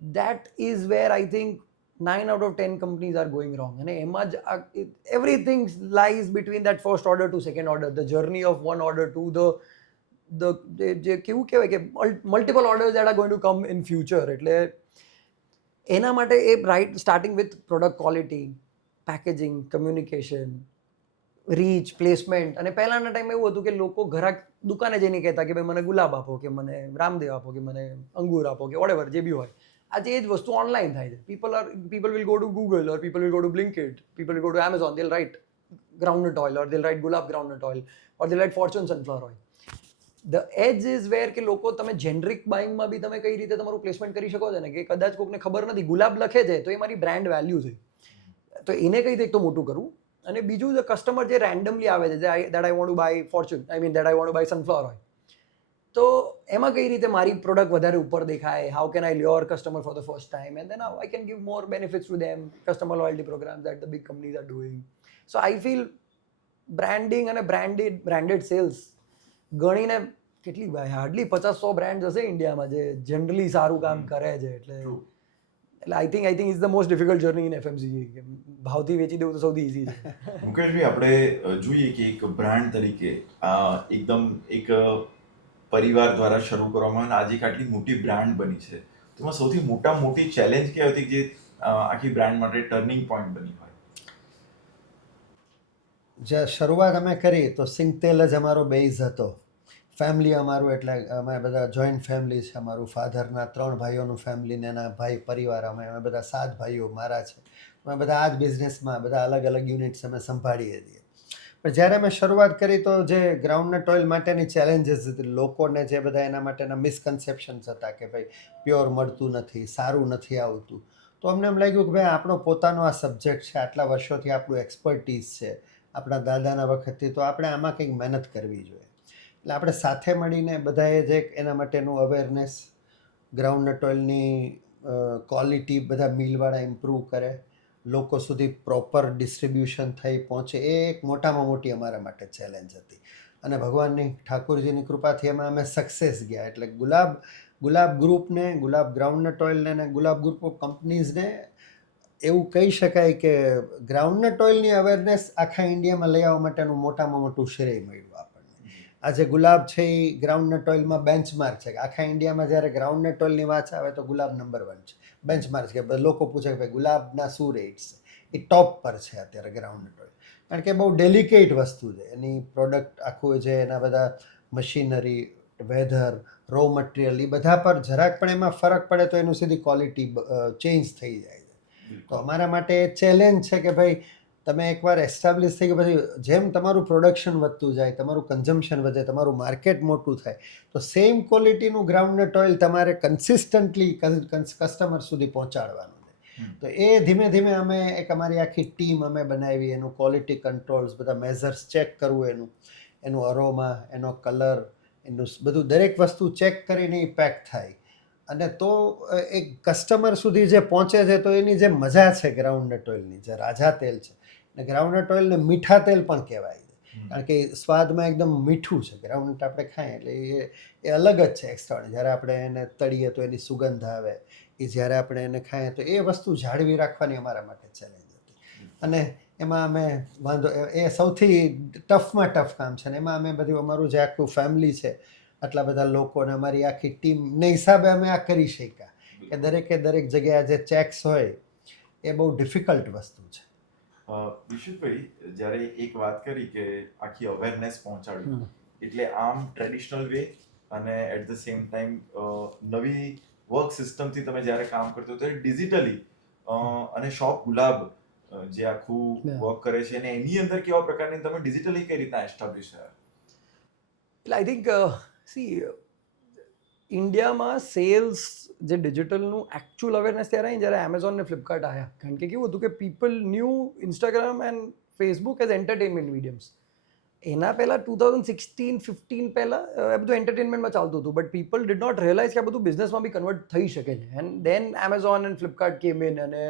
that is where I think 9 out of 10 companies are going wrong. અને એમાં જ everything lies between that first order to second order, the journey of one order to જે કેવું કહેવાય કે multiple orders that are going to come in future. એટલે એના માટે એ right starting with product quality, packaging, communication, reach, placement. અને પહેલાંના ટાઈમ એવું હતું કે લોકો ઘરાક દુકાને જઈને કહેતા કે ભાઈ મને ગુલાબ આપો, કે મને રામદેવ આપો, કે મને અંગૂર આપો, કે વોટેવર જે બી હોય. આજે એ જ વસ્તુ ઓનલાઈન થાય છે. people will go to Google, or people will go to Blinkit, people will go to Amazon, they'll write groundnut oil, or they'll write gulab groundnut oil, or they'll write Fortune sunflower oil. The edge is where કે લોકો તમે generic બાઇંગમાં બી તમે કઈ રીતે તમારું placement કરી શકો છો ને, કે કદાચ કોઈને ખબર નથી ગુલાબ લખે છે તો એ મારી બ્રાન્ડ વેલ્યુ છે, તો એને કઈ રીતે તો મોટું કરવું. અને બીજું જે કસ્ટમર જે રેન્ડમલી આવે છે, that I want to buy Fortune, I mean that I want to buy sunflower oil, તો એમાં કઈ રીતે મારી પ્રોડક્ટ વધારે ઉપર દેખાય, how can I lure customer for the first time, and then I can give more benefits to them, customer loyalty programme that the big companies are doing. So I feel branding અને branded sales ગણીને કેટલી ભાઈ hardly 50-100 brand હશે ઇન્ડિયામાં જે generally સારું કામ કરે છે એટલે I think is the most difficult journey in FMCG કે ભાવથી વેચી દેવું તો સૌથી ઇઝી છે. મુકેશભાઈ, આપણે જોઈએ કે એક બ્રાન્ડ તરીકે એકદમ એક પરિવાર દ્વારા શરૂ કરવામાં આજે એક આટલી મોટી બ્રાન્ડ બની છે, તેમાં સૌથી મોટી ચેલેન્જ કઈ હતી જે આખી બ્રાન્ડ માટે ટર્નિંગ પોઈન્ટ બની હોય? જે શરૂઆત અમે કરી તો સિંગતેલ જ અમારો બેઝ હતો. ફેમિલી અમારું એટલે અમે બધા જોઈન્ટ ફેમિલી છે. અમારું ફાધરના 3 ભાઈઓનું ફેમિલી ને એના ભાઈ પરિવાર, અમે બધા 7 ભાઈઓ મારા છે. અમે બધા આ જ બિઝનેસમાં બધા અલગ અલગ યુનિટ્સ અમે સંભાળીએ છીએ. પણ જ્યારે અમે શરૂઆત કરી તો જે ગ્રાઉન્ડનટ ઓઇલ માટેની ચેલેન્જીસ હતી, લોકોને જે બધા એના માટેના મિસકન્સેપ્શન્સ હતા કે ભાઈ પ્યોર મળતું નથી, સારું નથી આવતું, તો અમને એમ લાગ્યું કે ભાઈ આપણો પોતાનો આ સબ્જેક્ટ છે, આટલા વર્ષોથી આપણું એક્સપર્ટીઝ છે આપણા દાદાના વખતથી, તો આપણે આમાં કંઈક મહેનત કરવી જોઈએ. એટલે આપણે સાથે મળીને બધાએ જે એના માટેનું અવેરનેસ, ગ્રાઉન્ડનટ ઓઇલની ક્વોલિટી બધા મિલવાળા ઇમ્પ્રૂવ કરે, લોકો સુધી પ્રોપર ડિસ્ટ્રીબ્યુશન થઈ પહોંચે, એ એક મોટામાં મોટી અમારા માટે ચેલેન્જ હતી. અને ભગવાનની ઠાકોરજીની કૃપાથી એમાં અમે સક્સેસ ગયા. એટલે ગુલાબ ગ્રુપને, ગુલાબ ગ્રાઉન્ડનટ ઓઇલને અને ગુલાબ ગ્રુપ ઓફ કંપનીઝને એવું કહી શકાય કે ગ્રાઉન્ડનટ ઓઇલની અવેરનેસ આખા ઇન્ડિયામાં લઈ આવવા માટેનું મોટામાં મોટું શ્રેય મળ્યું આપણને. આજે ગુલાબ છે એ ગ્રાઉન્ડનટ ઓઇલમાં બેન્ચમાર્ક છે. આખા ઇન્ડિયામાં જ્યારે ગ્રાઉન્ડનટ ઓઇલની વાત આવે તો ગુલાબ નંબર 1 છે, બેન્ચમાર્ક છે. લોકો પૂછે કે ભાઈ ગુલાબના શું રેટ્સ છે, એ ટોપ પર છે અત્યારે ગ્રાઉન્ડનટ ઓઇલ. કારણ કે બહુ ડેલિકેટ વસ્તુ છે. એની પ્રોડક્ટ આખું જે એના બધા મશીનરી, વેધર, રો મટીરિયલ, એ બધા પર જરાક પણ એમાં ફરક પડે તો એનું સીધી ક્વોલિટી ચેન્જ થઈ જાય છે. તો અમારા માટે ચેલેન્જ છે કે ભાઈ તમે એકવાર એસ્ટાબ્લિશ થઈ ગયા પછી જેમ તમારું પ્રોડક્શન વધતું જાય, તમારું કન્ઝમ્પશન વધે, તમારું માર્કેટ મોટું થાય, તો સેમ ક્વોલિટીનું ગ્રાઉન્ડનટ ઓઇલ તમારે કન્સિસ્ટન્ટલી કસ્ટમર સુધી પહોંચાડવાનું છે. તો એ ધીમે ધીમે અમે એક અમારી આખી ટીમ અમે બનાવી, એનું ક્વોલિટી કંટ્રોલ્સ, બધા મેઝર્સ ચેક કરવું, એનું અરોમા, એનો કલર, એનું બધું દરેક વસ્તુ ચેક કરીને એ પેક થાય. અને તો એક કસ્ટમર સુધી જે પહોંચે છે તો એની જે મજા છે ગ્રાઉન્ડનટ ઓઇલની, જે રાજા તેલ છે, અને ગ્રાઉન્ડનટ ઓઇલને મીઠા તેલ પણ કહેવાય છે, કારણ કે સ્વાદમાં એકદમ મીઠું છે. ગ્રાઉન્ડનટ આપણે ખાઈએ એટલે એ અલગ જ છે એક્સ્ટ્રા. જ્યારે આપણે એને તળીએ તો એની સુગંધ આવે, એ જ્યારે આપણે એને ખાઈએ તો એ વસ્તુ જાળવી રાખવાની અમારા માટે ચેલેન્જ હતી. અને એમાં અમે એ સૌથી ટફમાં ટફ કામ છે. ને એમાં અમે બધું અમારું જે આખું ફેમિલી છે, આટલા બધા લોકોને અમારી આખી ટીમને હિસાબે અમે આ કરી શક્યા. કે દરેક જગ્યાએ જે ચેક્સ હોય એ બહુ ડિફિકલ્ટ વસ્તુ છે. વિશુભાઈ, જ્યારે એક વાત કરી કે આખી અવેરનેસ પહોંચાડવી, એટલે આમ ટ્રેડિશનલ વે અને એટ ધ સેમ ટાઈમ નવી વર્ક સિસ્ટમથી તમે જ્યારે કામ કરતો તો ડિજિટલી અને શોપ ગુલાબ જે આખું વર્ક કરે છે, અને એની અંદર કેવા પ્રકારની તમે ડિજિટલી કઈ રીતના એસ્ટાબ્લિશ થયા? એટલે આઈ થિંક ઇન્ડિયામાં સેલ્સ જે ડિજિટલનું એકચ્યુઅલ અવેરનેસ ત્યારે આવી જ્યારે એમેઝોન ને ફ્લિપકાર્ટ આવ્યા. કારણ કે કેવું હતું કે people knew Instagram and Facebook as entertainment mediums. એના પહેલાં 2016-15 પહેલાં એ બધું એન્ટરટેનમેન્ટમાં ચાલતું હતું, but people did not realise કે આ બધું બિઝનેસમાં બી કન્વર્ટ થઈ શકે છે. And then Amazon and Flipkart came in, અને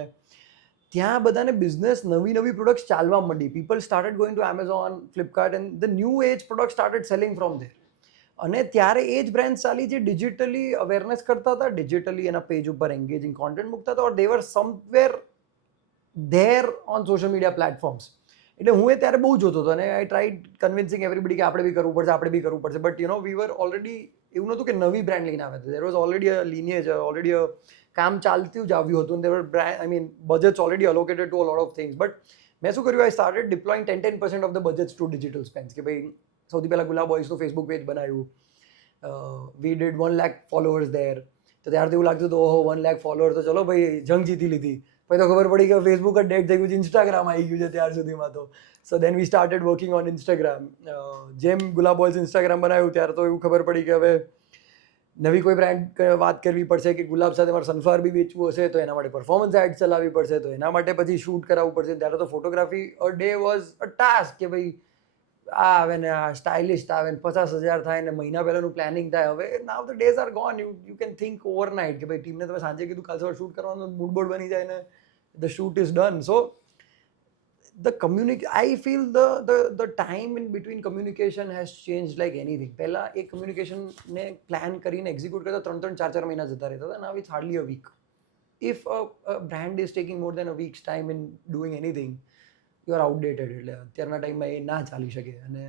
ત્યાં બધાને બિઝનેસ નવી પ્રોડક્ટ્સ ચાલવા માંડી. People started going to Amazon, Flipkart, and the new age product started selling from there. અને ત્યારે એ જ બ્રાન્ડ ચાલી જે ડિજિટલી અવેરનેસ કરતા હતા, ડિજિટલી એના પેજ ઉપર એન્ગેજિંગ કોન્ટેન્ટ મૂકતા હતા, or they were somewhere there on social media platforms. એટલે હું એ ત્યારે બહુ જોતો હતો અને આઈ ટ્રાઈડ કન્વિન્સિંગ એવરીબડી કે આપણે બી કરવું પડશે. બટ વી વર ઓલરેડી, એવું નહોતું કે નવી બ્રાન્ડ લઈને આવે. There was already a lineage, already કામ ચાલતું જ આવ્યું હતું. There were budgets already allocated to a lot of things. But મેં શું કર્યું, I started deploying 10% of the budgets to digital spends. કે ભાઈ સૌથી પહેલાં ગુલાબ ઓઇલ્સનું ફેસબુક પેજ બનાવ્યું. We did 1 lakh followers there. તો ત્યારથી એવું લાગતું હતું, ઓહો 1 લાખ ફોલોઅર્સ તો ચલો ભાઈ જંગ જીતી લીધી. પછી તો ખબર પડી કે ફેસબુક જ ડેડ થઈ ગયું છે, ઇન્સ્ટાગ્રામ આવી ગયું છે ત્યાર સુધીમાં તો. So then we started working on Instagram. જેમ ગુલાબ ઓઇલ્સ ઇન્સ્ટાગ્રામ બનાવ્યું ત્યારે તો એવું ખબર પડી કે હવે નવી કોઈ બ્રાન્ડ વાત કરવી પડશે કે ગુલાબ સાથે મારે સનફ્લાવર બી વેચવું હશે તો એના માટે પરફોર્મન્સ એડ ચલાવવી પડશે, તો એના માટે પછી શૂટ કરાવવું પડશે. ત્યારે તો photography a day was a task કે ભાઈ આ આવે ને આ સ્ટાઇલિસ્ટ આવે ને 50,000 થાય ને મહિના પહેલાંનું પ્લાનિંગ થાય. હવે now the days are gone. You can think overnight કે ભાઈ ટીમને તમે સાંજે કીધું કાલ સવારે શૂટ કરવાનું, મૂડ બોર્ડ બની જાય ને the shoot is done. So I feel the time in between communication has changed like anything. પહેલા એક કમ્યુનિકેશનને પ્લાન કરીને એક્ઝિક્યુટ કરતા 3-4 મહિના જતા રહેતા હતા. Now it's hardly a week. If a brand is taking more than a week's time in doing anything, you are outdated. એટલે અત્યારના ટાઈમમાં એ ના ચાલી શકે. અને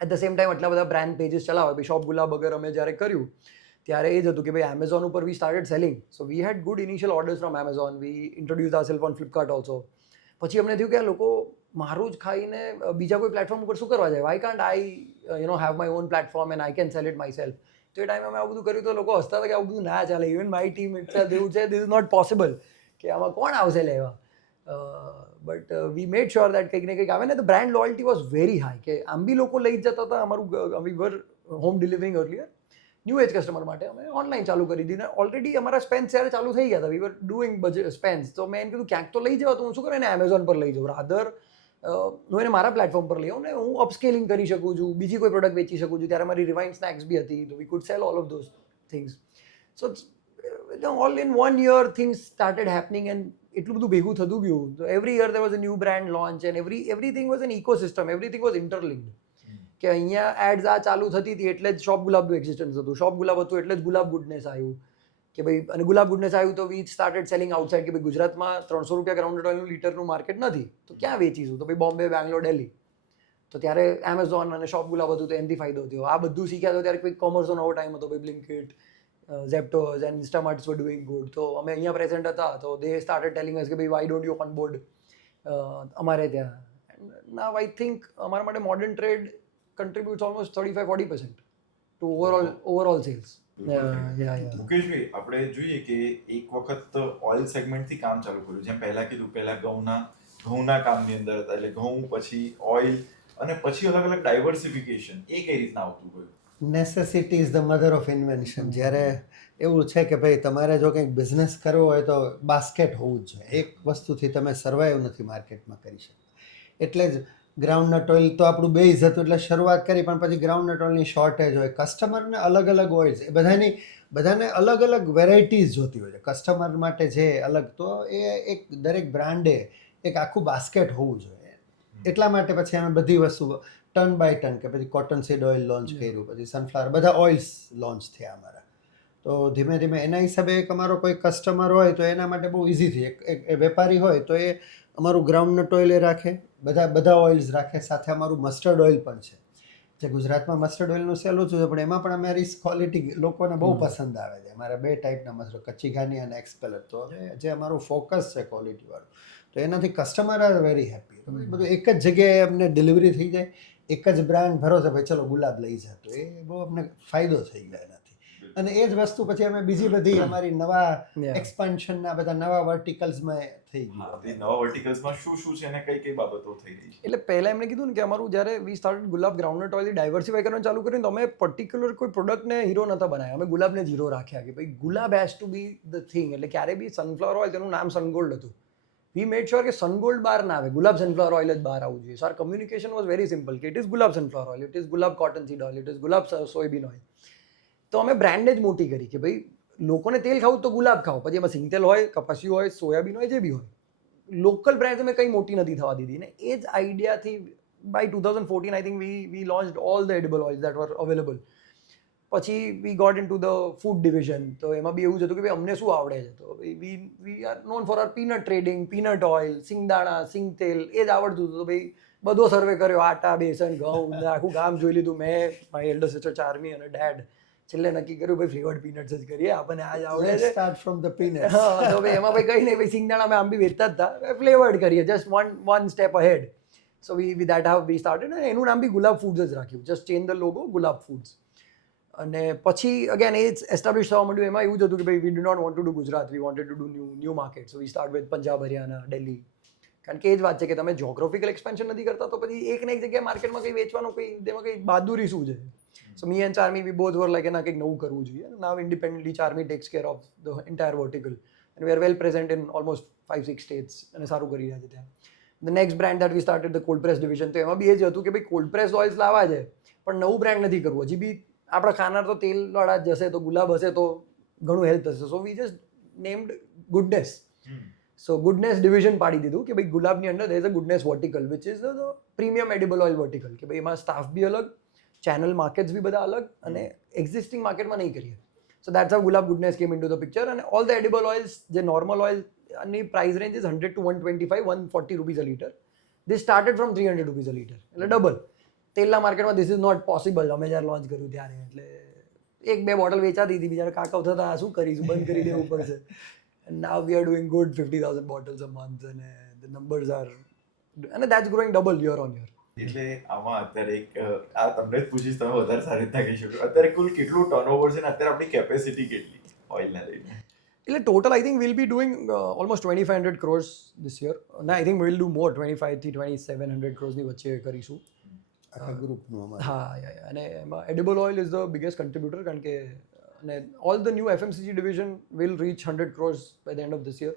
એટ ધ સેમ ટાઈમ આટલા બધા બ્રાન્ડ પેજીસ ચલાવે. ભાઈ શોપ ગુલાબ વગર અમે જ્યારે કર્યું ત્યારે એ જ હતું કે ભાઈ એમેઝોન ઉપર we started selling. So we had good initial orders from Amazon. We introduce ourselves on Flipkart also. પછી અમને થયું કે આ લોકો મારું જ ખાઈને બીજા કોઈ પ્લેટફોર્મ ઉપર શું કરવા જાય? Why can't I have my own platform and I can sell it myself. તો એ ટાઈમે અમે આવું બધું કર્યું તો લોકો હસતા હતા કે આવું બધું ના ચાલે. ઇવન માય ટીમ ઇટસેલ્ફ એવું છે, ધીસ ઇઝ નોટ પોસિબલ, કે આમાં કોણ આવશે લેવા. But we made sure that કંઈક ને કંઈક આવે ને. તો brand loyalty was very high, કે આમ બી લોકો લઈ જતા હતા. અમારું we were home delivering earlier. New age customer માટે અમે ઓનલાઈન ચાલુ કરી દીધી. ઓલરેડી અમારા સ્પેન્સ ત્યારે ચાલુ થઈ ગયા હતા. વી વર ડુઈંગ બજેટ સ્પેન્સ. તો મેં એમ કીધું ક્યાંક તો લઈ જવા, તો હું શું કરું એને એમેઝોન પર લઈ જાઉં. રાધર હું એને મારા પ્લેટફોર્મ પર લઈ આવું ને હું અપસ્કેલિંગ કરી શકું છું, બીજી કોઈ પ્રોડક્ટ વેચી શકું છું. ત્યારે મારી રિવાઇન સ્નેક્સ બી હતી, તો વી food cell all of those things. So all in 1 year things started happening and એટલું બધું ભેગું થતું ગયું. તો every year there was a new brand launch and everything was an ecosystem. Everything was interlinked. કે અહીંયા એડ્સ આ ચાલુ થતી હતી એટલે જ શોપ ગુલાબનું એક્ઝિસ્ટન્સ હતું. શોપ ગુલાબ હતું એટલે જ ગુલાબ ગુડનેસ આવ્યું. કે ભાઈ અને ગુલાબ ગુડનેસ આવ્યું તો વી સ્ટાર્ટેડ સેલિંગ આઉટસાઇડ. કે ભાઈ ગુજરાતમાં 300 રૂપિયા ગ્રાઉન્ડેડ ઓઇલનું લીટરનું માર્કેટ નથી, તો ક્યાં વેચીશું? તો ભાઈ બોમ્બે, બેંગ્લોર, દિલ્હી. તો ત્યારે એમેઝોન અને શોપ ગુલાબ હતું, તો એનાથી ફાયદો થયો. આ બધું શીખ્યા તો ત્યારે ક્વિક કોમર્સનો નવો ટાઈમ હતો. ભાઈ Blinkit, Zeptos and Instamarts were doing good. તો અમે અહીંયા પ્રેઝન્ટ હતા, તો દે સ્ટાર્ટેડ ટેલિંગ અસ કે ભાઈ why don't you on board અમારે ત્યાં. નાવ આઈ થિંક અમારા માટે modern trade contributes almost 35-40% to overall sales. મુકેશભાઈ, આપણે જોઈએ કે એક વખત ઓઇલ સેગમેન્ટથી કામ ચાલુ કર્યું. જેમ પહેલા કીધું, પહેલા ઘઉંના કામની અંદર હતા, એટલે ઘઉં, પછી ઓઇલ, અને પછી અલગ અલગ ડાયવર્સિફિકેશન. એ કઈ રીતના આવતું ગયું? Necessity is the mother of invention. જ્યારે એવું છે કે ભાઈ તમારે જો કંઈક બિઝનેસ કરવો હોય તો બાસ્કેટ હોવું જ જોઈએ. એક વસ્તુથી તમે સર્વાઈવ નથી માર્કેટમાં કરી શકતા. એટલે જ ગ્રાઉન્ડનટ ઓઇલ તો આપણું બેઝ હતું, એટલે શરૂઆત કરી. પણ પછી ગ્રાઉન્ડનટ ઓઇલની શોર્ટેજ હોય, કસ્ટમરને અલગ અલગ ઓઇલ્સ, એ બધાને અલગ અલગ વેરાયટીઝ જોતી હોય છે કસ્ટમર માટે જે અલગ. તો એ એક દરેક બ્રાન્ડે એક આખું બાસ્કેટ હોવું જોઈએ. એટલા માટે પછી અમે બધી વસ્તુ ટર્ન બાય ટર્ન, કે પછી કોટન સીડ ઓઇલ લોન્ચ કર્યું, પછી સનફ્લાવર, બધા ઓઇલ્સ લોન્ચ થયા અમારા. તો ધીમે ધીમે એના હિસાબે એક અમારો કોઈ કસ્ટમર હોય તો એના માટે બહુ ઇઝી થઈ. એક વેપારી હોય તો એ અમારું ગ્રાઉન્ડનટ ઓઇલ એ રાખે, બધા ઓઇલ્સ રાખે. સાથે અમારું મસ્ટર્ડ ઓઇલ પણ છે, જે ગુજરાતમાં મસ્ટર્ડ ઓઇલનું સેલ ઓછું છે, પણ એમાં પણ અમારી ક્વોલિટી લોકોને બહુ પસંદ આવે છે. અમારા 2 ટાઈપના મસ્ટર્ડ, કચ્ચી ઘાની અને એક્સપેલર. તો જે અમારું ફોકસ છે ક્વોલિટીવાળું, તો એનાથી કસ્ટમર આર વેરી હેપી. તો બધું એક જ જગ્યાએ અમને ડિલિવરી થઈ જાય, એક જ બ્રાન્ડ ભરોસે ભાઈ ચલો ગુલાબ લઈ જાય, તો એ બહુ અમને ફાયદો થઈ જાય એનાથી. અને એ જ વસ્તુ પછી અમે બીજી બધી અમારી નવા એક્સપાન્શનના બધા નવા વર્ટિકલ્સમાં થઈ ગયું. નવા વર્ટિકલ્સમાં શું છે અને કઈ બાબતો થઈ રહી છે? એટલે પહેલા એમને કીધું ને કે અમારું જ્યારે we started gulab groundnut oil diversify કરવાનું ચાલુ કર્યું, તો અમે પર્ટિક્યુલર કોઈ પ્રોડક્ટને હીરો નહોતા બનાવ્યા. અમે ગુલાબને જ હીરો રાખ્યા કે ભાઈ Gulab has to be the thing. એટલે ક્યારે બી સનફ્લાવર ઓઇલ, તેનું નામ સનગોલ્ડ હતું. વી મેડ શ્યોર કે સનગોલ્ડ બહાર ના આવે, ગુલાબ સનફ્લાવર ઓઇલ જ બહાર આવવું જોઈએ. So our communication was very simple, કે it is Gulab sunflower oil, it is Gulab cottonseed oil, it is Gulab soyabean oil. તો અમે બ્રાન્ડને જ મોટી કરી કે ભાઈ લોકોને તેલ ખાવું તો ગુલાબ ખાઓ, પછી એમાં સિંગતેલ હોય, કપાસિયું હોય, સોયાબીન હોય, જે બી હોય. લોકલ બ્રાન્ડ અમે કંઈ મોટી નથી થવા દીધી. ને એ જ આઈડિયાથી by 2014 I think we launched all the edible oils that were available. પછી we got into the food division. તો એમાં બી એવું જ હતું કે ભાઈ અમને શું આવડે છે, તો we are known for our peanut trading, peanut oil, સિંગદાણા, સિંગતેલ, એ જ આવડતું હતું. તો ભાઈ બધો સર્વે કર્યો, આટા, બેસન, ઘઉં, આખું ગામ જોઈ લીધું. મેં, મારી એલ્ડર સિસ્ટર ચાર્મી અને ડેડ છેલ્લે નક્કી કર્યું ભાઈ ફ્લેવર્ડ પીનટ્સ જ કરીએ, આપણને આ જ આવડે છે. Start from the peanuts. હા, તો ભાઈ એમાં ભાઈ કંઈ નહીં, ભાઈ સિંગદાણા અમે આમ બી વેચતા જ હતા, ફ્લેવર્ડ કરીએ, just one step ahead. So we that how we started. અને એનું નામ બી ગુલાબ ફૂડ્સ જ રાખ્યું, just change the logo Gulab foods. અને પછી અગેન એ જ એસ્ટાબ્લિશ થવા માંડ્યું. એમાં એવું જ હતું કે ભાઈ we do not want to do Gujarat, we wanted to do new market. So we start with Punjab, Haryana, Delhi. કારણ કે એ જ વાત છે કે તમે જ્યોગ્રાફિકલ એક્સપેન્શન નથી કરતા, તો પછી એક ને એક જગ્યાએ માર્કેટમાં કંઈ વેચવાનું, કંઈ તેમાં કંઈ બહાદુરી શું છે? So me and Charmi, we both were like, ના કંઈક નવું કરવું જોઈએ. Now independently Charmi takes care of the entire vertical and we are well present in almost 5-6 states અને સારું કરી રહ્યા છે ત્યાં. The next brand that we started, the cold press division, તો એમાં બી એ જ હતું કે ભાઈ cold press oils લાવવા છે, પણ નવું બ્રાન્ડ નથી કરવું. હજી બી આપણા ખાનાર તો તેલવાળા જ જશે, તો ગુલાબ હશે તો ઘણું હેલ્પ થશે. So we just named goodness. So goodness division પાડી દીધું કે ભાઈ ગુલાબની અંદર there is a goodness vertical which is the premium edible oil vertical, કે ભાઈ એમાં સ્ટાફ બી અલગ, ચેનલ માર્કેટ્સ બી બધા અલગ, અને એક્ઝિસ્ટિંગ માર્કેટમાં નહીં કરીએ. સો દેટ્સ હાઉ ગુલાબ ગુડનેસ કેમ ઇન ટુ ધ પિક્ચર. અને ઓલ ધ એડિબલ ઓઇલ્સ, જે નોર્મલ ઓઇલ ની price range is 100 to 125, 140 rupees a litre. This started from 300 rupees a litre, એટલે ડબલ. તેલના માર્કેટમાં ધીસ ઇઝ નોટ પોસિબલ. અમે જ્યારે launch કર્યું ત્યારે એટલે 1-2 બોટલ વેચાતી હતી, બિચારા કાકા થતા શું કરીશું, બંધ કરી દેવું પડશે. And now we are doing good 50,000 bottles a month, and the numbers are, and that's growing double year on year. એટલે આમાં અત્યારે એક આ તમને જ પૂછીશ, તમે વધારે સારી રીતના કહી શકો. અત્યારે કુલ કેટલું ટર્નઓવર છે ને અત્યારે આપણી કેપેસિટી કેટલી ઓઇલને લઈને? એટલે total I think we'll be doing almost 2500 crores this year. No, I think we'll do more, 25 થી 2700 crores ની વચ્ચે કરીશું આખા ગ્રુપનું અમારું. હા. અને એમાં edible oil is the biggest contributor, કારણ કે અને all the new FMCG division will reach 100 crores by the end of this year.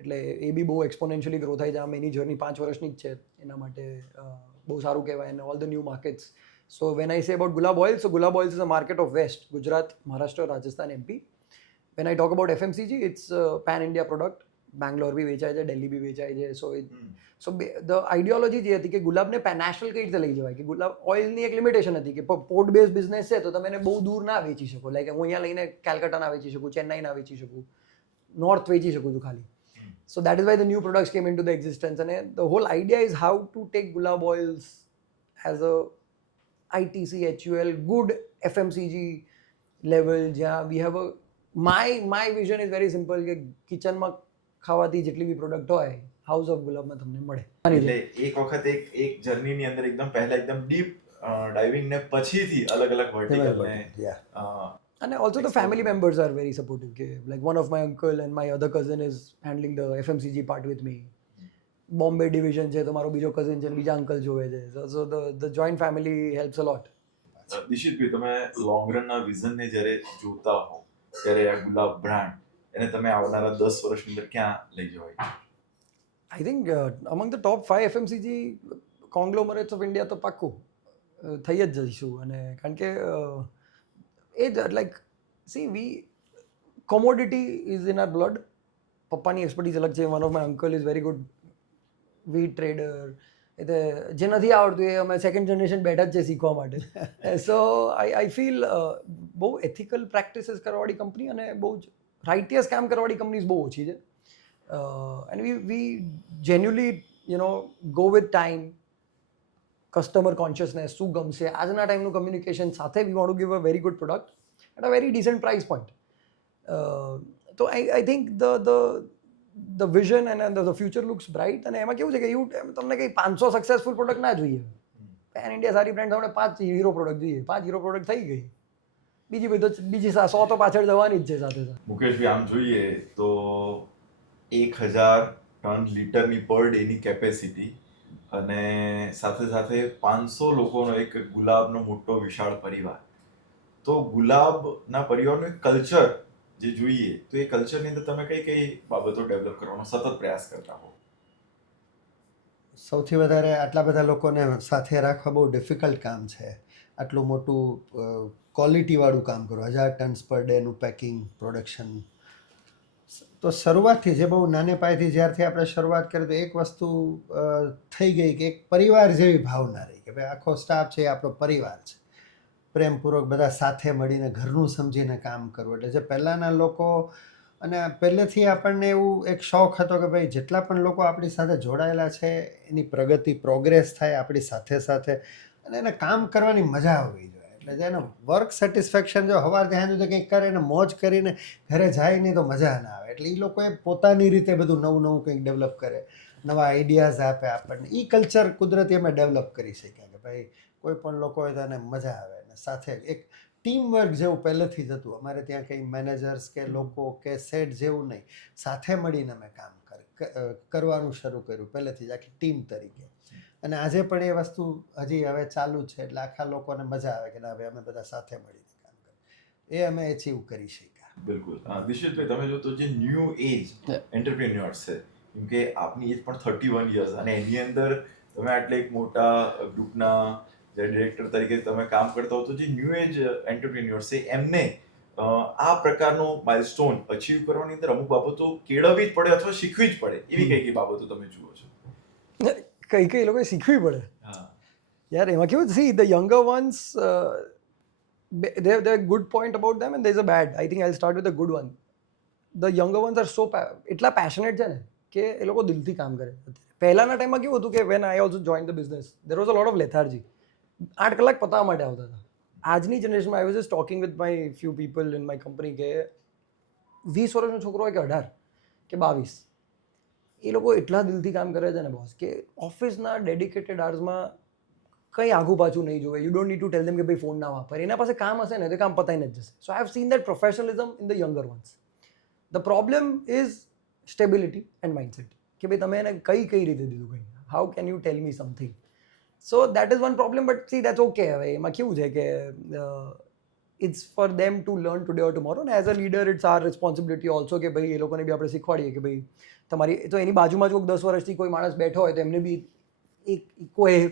એટલે એ બી બહુ એક્સપોનેન્શિયલી ગ્રો થાય છે. આમ એની જર્ની 5 વર્ષની જ છે, એના માટે બહુ સારું કહેવાય. અને all the new markets. So when I say about Gulab oil, so Gulab oils is a market of west, Gujarat, Maharashtra, Rajasthan, MP. When I talk about FMCG, it's a pan-India product. Bangalore બી વેચાય છે, દિલ્હી બી વેચાય છે. સો ધ આઈડિયોલોજી જે હતી કે ગુલાબને નેશનલ કઈ રીતે લઈ જવાય, કે ગુલાબ ઓઇલની એક લિમિટેશન હતી કે પોર્ટ બેઝ બિઝનેસ છે તો તમે એને બહુ દૂર ના વેચી શકો. લાઈક હું અહીંયા લઈને કેલકટા ના વેચી શકું, ચેન્નાઈ ના વેચી શકું, નોર્થ વેચી શકું છું ખાલી. So that is why the new products came into the existence. અને the whole idea is how to take Gulab oils as a ITC, HUL, good FMCG level, જ્યાં we have a my vision is very simple, કે કિચનમાં ખાવાથી જેટલી બી product હોય house of ગુલાબમાં તમને મળે. એટલે એક વખત એક જર્નીની અંદર એકદમ પહેલા એકદમ ડીપ ડાઇવિંગ ને પછીથી અલગ અલગ વર્ટિકલ ને And also the family members are very supportive. Like one of my uncle and my other cousin is handling the FMCG part with me. Bombay division છે તો મારો બીજો cousin છે, બીજા uncle જોવે છે. So the joint family helps a lot. Dishitbhai, તમે long run ના વિઝન ને જ્યારે જોતા હો ત્યારે આ ગુલાબ બ્રાન્ડ એને તમે આવનારા 10 વર્ષની અંદર ક્યાં લઈ જવાય? I think among the top 5 FMCG conglomerates of India તો પાક્કું થઈ જ જઈશું. અને કારણ કે એ જ like commodity is in our blood. પપ્પાની એક્સપર્ટીઝ અલગ છે. One of my uncle is very good wheat trader. એટલે જે નથી આવડતું એ અમે સેકન્ડ જનરેશન બેઠા જ છે શીખવા માટે. સો આઈ ફીલ બહુ એથિકલ પ્રેક્ટિસીસ કરવાવાળી કંપની અને બહુ જ રાઇટિયસ કામ કરવાવાળી કંપનીઝ બહુ ઓછી છે. And we genuinely go with time, customer consciousness, શું ગમશે, આજના ટાઈમનું કમ્યુનિકેશન સાથે we want to give a very good product at a very decent price point. તો I think the vision and the future looks bright. અને એમાં કેવું છે કે તમને કંઈ 500 સક્સેસફુલ પ્રોડક્ટ ના જોઈએ. પેન ઇન્ડિયા સારી બ્રાન્ડ તમને 5 હીરો પ્રોડક્ટ જોઈએ. 5 હીરો પ્રોડક્ટ થઈ ગઈ, બીજી 100 તો પાછળ જવાની જ છે સાથે સાથે. મુકેશભાઈ, આમ જોઈએ તો 1000 ટન લીટરની પર ડેની કેપેસિટી અને સાથે સાથે 500 લોકોનો એક ગુલાબનો મોટો વિશાળ પરિવાર. તો ગુલાબના પરિવારનું એક કલ્ચર જે જોઈએ તો એ કલ્ચરની અંદર તમે કઈ બાબતો ડેવલપ કરવાનો સતત પ્રયાસ કરતા હો? સૌથી વધારે આટલા બધા લોકોને સાથે રાખવા બહુ ડિફિકલ્ટ કામ છે. આટલું મોટું ક્વોલિટીવાળું કામ કરવું, 1000 ટન્સ પર ડેનું પેકિંગ, પ્રોડક્શન. તો શરૂઆતથી જે બહુ નાને પાયેથી જ્યારથી આપણે શરૂઆત કરી તો એક વસ્તુ થઈ ગઈ કે એક પરિવાર જેવી ભાવના રહી કે ભાઈ આખો સ્ટાફ છે એ આપણો પરિવાર છે. પ્રેમપૂર્વક બધા સાથે મળીને ઘરનું સમજીને કામ કરવું. એટલે જે પહેલાંના લોકો અને પહેલેથી આપણને એવું એક શોખ હતો કે ભાઈ જેટલા પણ લોકો આપણી સાથે જોડાયેલા છે એની પ્રગતિ, પ્રોગ્રેસ થાય આપણી સાથે સાથે, અને એને કામ કરવાની મજા આવવી જોઈએ. એટલે જેને વર્ક સેટિસ્ફેક્શન જો સવારથી સાંજ સુધી કંઈક કરે ને મોજ કરીને ઘરે જાય નહીં તો મજા ના આવે. એટલે એ લોકોએ પોતાની રીતે બધું નવું કંઈક ડેવલપ કરે, નવા આઈડિયાઝ આપે આપણને. એ કલ્ચર કુદરતી અમે ડેવલપ કરી શક્યા કે ભાઈ કોઈ પણ લોકો હોય તો એને મજા આવે. અને સાથે એક ટીમ વર્ક જેવું પહેલેથી જ હતું. અમારે ત્યાં કંઈ મેનેજર્સ કે લોકો કે સેટ જેવું નહીં, સાથે મળીને અમે કામ કરવાનું શરૂ કર્યું પહેલેથી જ આખી ટીમ તરીકે. અને આજે પણ એ વસ્તુ હજી હવે ચાલુ છે. એટલે આખા લોકોને મજા આવે કે ના હવે અમે બધા સાથે મળીને કામ કરીએ. એ અમે અચીવ કરી શક્યા. બિલકુલ. દિશિતભાઈ, તમે જો તો જે ન્યૂ એજ એન્ટરપ્રેન્યોર્સ છે, કેમ કે આપની એજ પણ 31 યર્સ અને એની અંદર તમે આટલે એક મોટા ગ્રુપના જે ડિરેક્ટર તરીકે તમે કામ કરતા હો, તો જે ન્યૂ એજ એન્ટરપ્રેન્યોર્સ છે એમને આ પ્રકારનું માઇલસ્ટોન અચીવ કરવાની અંદર અમુક બાબતો કેળવવી જ પડે અથવા શીખવી જ પડે, એવી કઈ કઈ બાબતો તમે જુઓ છો? કઈ લોકોએ શીખવી પડે હા, યાર. એમાં કેવું, see the younger once, there are good point about them and there's a bad. I think I'll start with the good one. The younger ones are so એટલા પેશનેટ છે ને કે એ લોકો દિલથી કામ કરે. પહેલાના ટાઈમમાં કેવું હતું કે when I also joined the business, there was a lot of lethargy. 8 કલાક પતાવવા માટે આવતા હતા. આજની જનરેશનમાં I was just talking with my few people in my company કે 20 વર્ષનો છોકરો હોય કે 18 કે 22, એ લોકો એટલા દિલથી કામ કરે છે ને બોસ, કે ઓફિસના ડેડિકેટેડ આવર્સમાં કંઈ આઘું પાછું નહીં જોવે. You don't need to tell them કે ભાઈ ફોન ના વાપર. એના પાસે કામ હશે ને તો કામ પતાવીને જ જશે. So I have seen that professionalism in the younger ones. The problem is stability and mindset, કે ભાઈ તમે એને કઈ રીતે દીધું, કંઈ how can you tell me something. So that is one problem, but see that's okay. હવે એમાં કેવું છે કે it's for them to learn today or tomorrow, અને as a leader it's our responsibility also કે ભાઈ એ લોકોને બી આપણે શીખવાડીએ કે ભાઈ તમારી તો એની બાજુમાં જો 10 વર્ષથી કોઈ માણસ બેઠો હોય તો એમને બી એક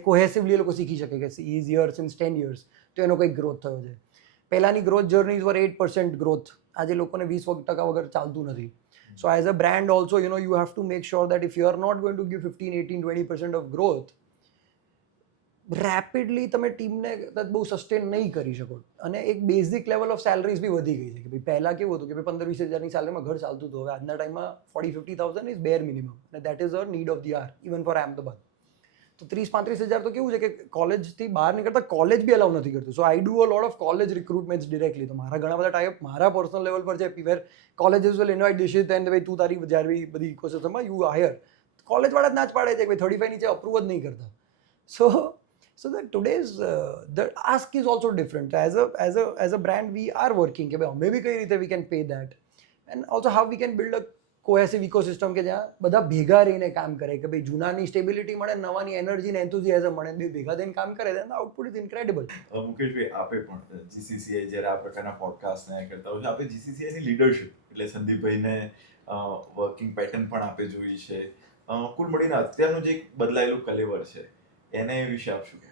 કોહેસિવલી એ લોકો શીખી શકે કે she is year since 10 years, તો એનો કંઈક ગ્રોથ થયો છે. પહેલાંની ગ્રોથ જર્નીઝ વર 8% ગ્રોથ, આજે લોકોને 20% વગર ચાલતું નથી. So as a brand also you have to make sure that if you are not going to give 15-18-20% of growth, rapidly તમે ટીમને બહુ સસ્ટેન નહીં કરી શકો. અને એક બેઝિક લેવલ ઓફ સેલરીઝ બી વધી ગઈ છે કે ભાઈ પહેલાં કેવું હતું કે ભાઈ 15-20 હજારની સેલરીમાં ઘર ચાલતું હતું. હવે આજના ટાઈમમાં 40-50,000 is bare minimum, and that is a need of the hour even for Ahmedabad. તો 30-35 હજાર તો કેવું છે કે કોલેજથી બહાર નીકળતા કોલેજ બી અલાઉ નથી કરતું. So I do a lot of college recruitments directly. તો મારા ઘણા બધા ટાઈપ મારા પર્સનલ લેવલ પર છે વેર કોલેજીસ વિલ ઇન્વાઇટ દિશિત એન્ડ ભાઈ તું તારી જ્યારે બી બધી ઇકોસિસ્ટમમાં યુ હાયર. કોલેજવાળા જ ના જ પાડે છે કે ભાઈ 35 નીચે અપ્રૂવ જ નહીં કરતા. So that today's the ask is also different. As a brand, we are working કે ભાઈ અમે બી કઈ રીતે we can pay that, and also how we can build a cohesive ecosystem કે જ્યાં બધા ભેગા રહીને કામ કરે, કે ભાઈ જૂનાની સ્ટેબિલિટી મળે, નવાની એનર્જી ને એન્થુઝિયાઝમ મળે, બે ભેગા થઈને કામ કરે, then the output is incredible. મુકેશભાઈ, આપે પણ જીસીસીઆઈ જ્યારે આ પ્રકારના પોડકાસ્ટ ને કરતા હોય છે, આપે જીસીસીઆઈ ની લીડરશિપ એટલે સંદીપભાઈને વર્કિંગ પેટર્ન પણ આપે જોઈ છે. કુલ મળીને અત્યારનું જે બદલાયેલું કલેવર છે એને વિશે આપ શું કહેશો?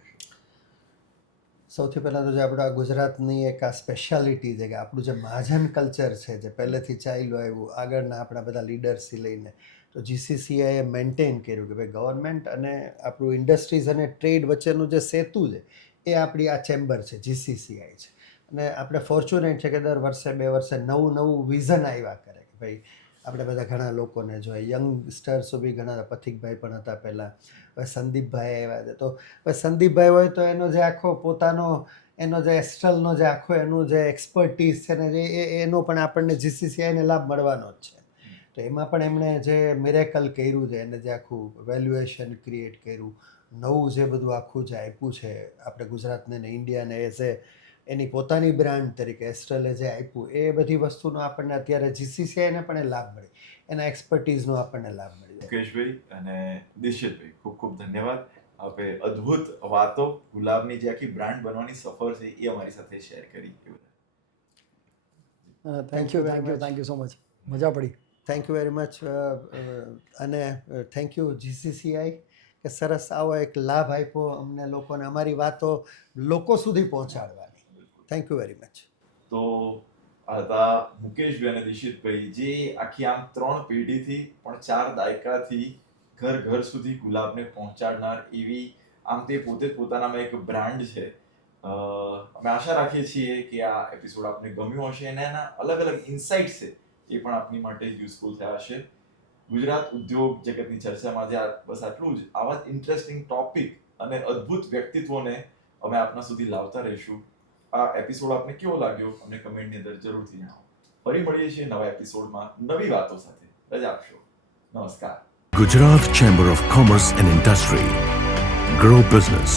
સૌથી પહેલાં તો જે આપણા ગુજરાતની એક આ સ્પેશિયાલિટી છે કે આપણું જે મહાજન કલ્ચર છે જે પહેલેથી ચાલ્યું આવ્યું આગળના આપણા બધા લીડર્સથી લઈને, તો જીસીસીઆઈએ મેન્ટેન કર્યું કે ભાઈ ગવર્મેન્ટ અને આપણું ઇન્ડસ્ટ્રીઝ અને ટ્રેડ વચ્ચેનું જે સેતુ છે એ આપણી આ ચેમ્બર છે, જીસીસીઆઈ છે. અને આપણે ફોર્ચ્યુનેટ છે કે દર વર્ષે 2 વર્ષે નવું વિઝન આવ્યા કરે કે ભાઈ આપણે બધા ઘણા લોકોને જોઈએ, યંગસ્ટર્સો બી ઘણા, પથિકભાઈ પણ હતા પહેલાં, હવે સંદીપભાઈ આવ્યા છે. તો હવે સંદીપભાઈ હોય તો એનો જે આખો પોતાનો એનો જે એસ્ટ્રલનો જે આખો એનું જે એક્સપર્ટીઝ છે ને એનો પણ આપણને જીસીસીઆઈને લાભ મળવાનો જ છે. તો એમાં પણ એમણે જે મિરેકલ કર્યું છે, એને જે આખું વેલ્યુએશન ક્રિએટ કર્યું, નવું જે બધું આખું જે આપ્યું છે આપણે ગુજરાતને ને ઇન્ડિયાને એઝ એ એની પોતાની બ્રાન્ડ તરીકે એસ્ટ્રલે જે આપ્યું, એ બધી વસ્તુનો આપણને અત્યારે જીસીસીઆઈને પણ એ લાભ મળે, એના એક્સપર્ટીઝનો આપણને લાભ મળી. મુકેશભાઈ અને દિશિતભાઈ, ખૂબ ખૂબ ધન્યવાદ. આપે અદ્ભુત વાતો, ગુલાબની જે આખી બ્રાન્ડ બનવાની સફર છે એ અમારી સાથે શેર કરી. થેન્ક યુ સો મચ, મજા પડી. Thank you very much. અને થેન્ક યુ જીસીસીઆઈ કે સરસ આવો એક લાભ આપ્યો અમને લોકોને, અમારી વાતો લોકો સુધી પહોંચાડવાની. Thank you very much. તો આ હતા મુકેશભાઈ અને દિશિતભાઈ, જે આખી આમ 3 પેઢીથી પણ 4 દાયકાથી ઘર સુધી ગુલાબને પહોંચાડનાર એવી આમ તે પોતે જ પોતાનામાં એક બ્રાન્ડ છે. અમે આશા રાખીએ છીએ કે આ એપિસોડ આપને ગમ્યો હશે અને એના અલગ ઇન્સાઇટ્સ છે એ પણ આપની માટે યુઝફુલ થયા હશે. ગુજરાત ઉદ્યોગ જગતની ચર્ચામાં આજે બસ આટલું જ. આવા જ ઇન્ટરેસ્ટિંગ ટોપિક અને અદ્ભુત વ્યક્તિત્વોને અમે આપના સુધી લાવતા રહીશું. આ એપિસોડ આપને કેવો લાગ્યો અમને કમેન્ટની અંદર જરૂરથી જણાવો. ફરી મળીએ છીએ નવા એપિસોડમાં નવી વાતો સાથે. રજા આપશો. નમસ્કાર. Gujarat Chamber of Commerce and Industry. Grow business.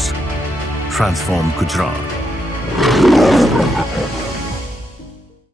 Transform Gujarat.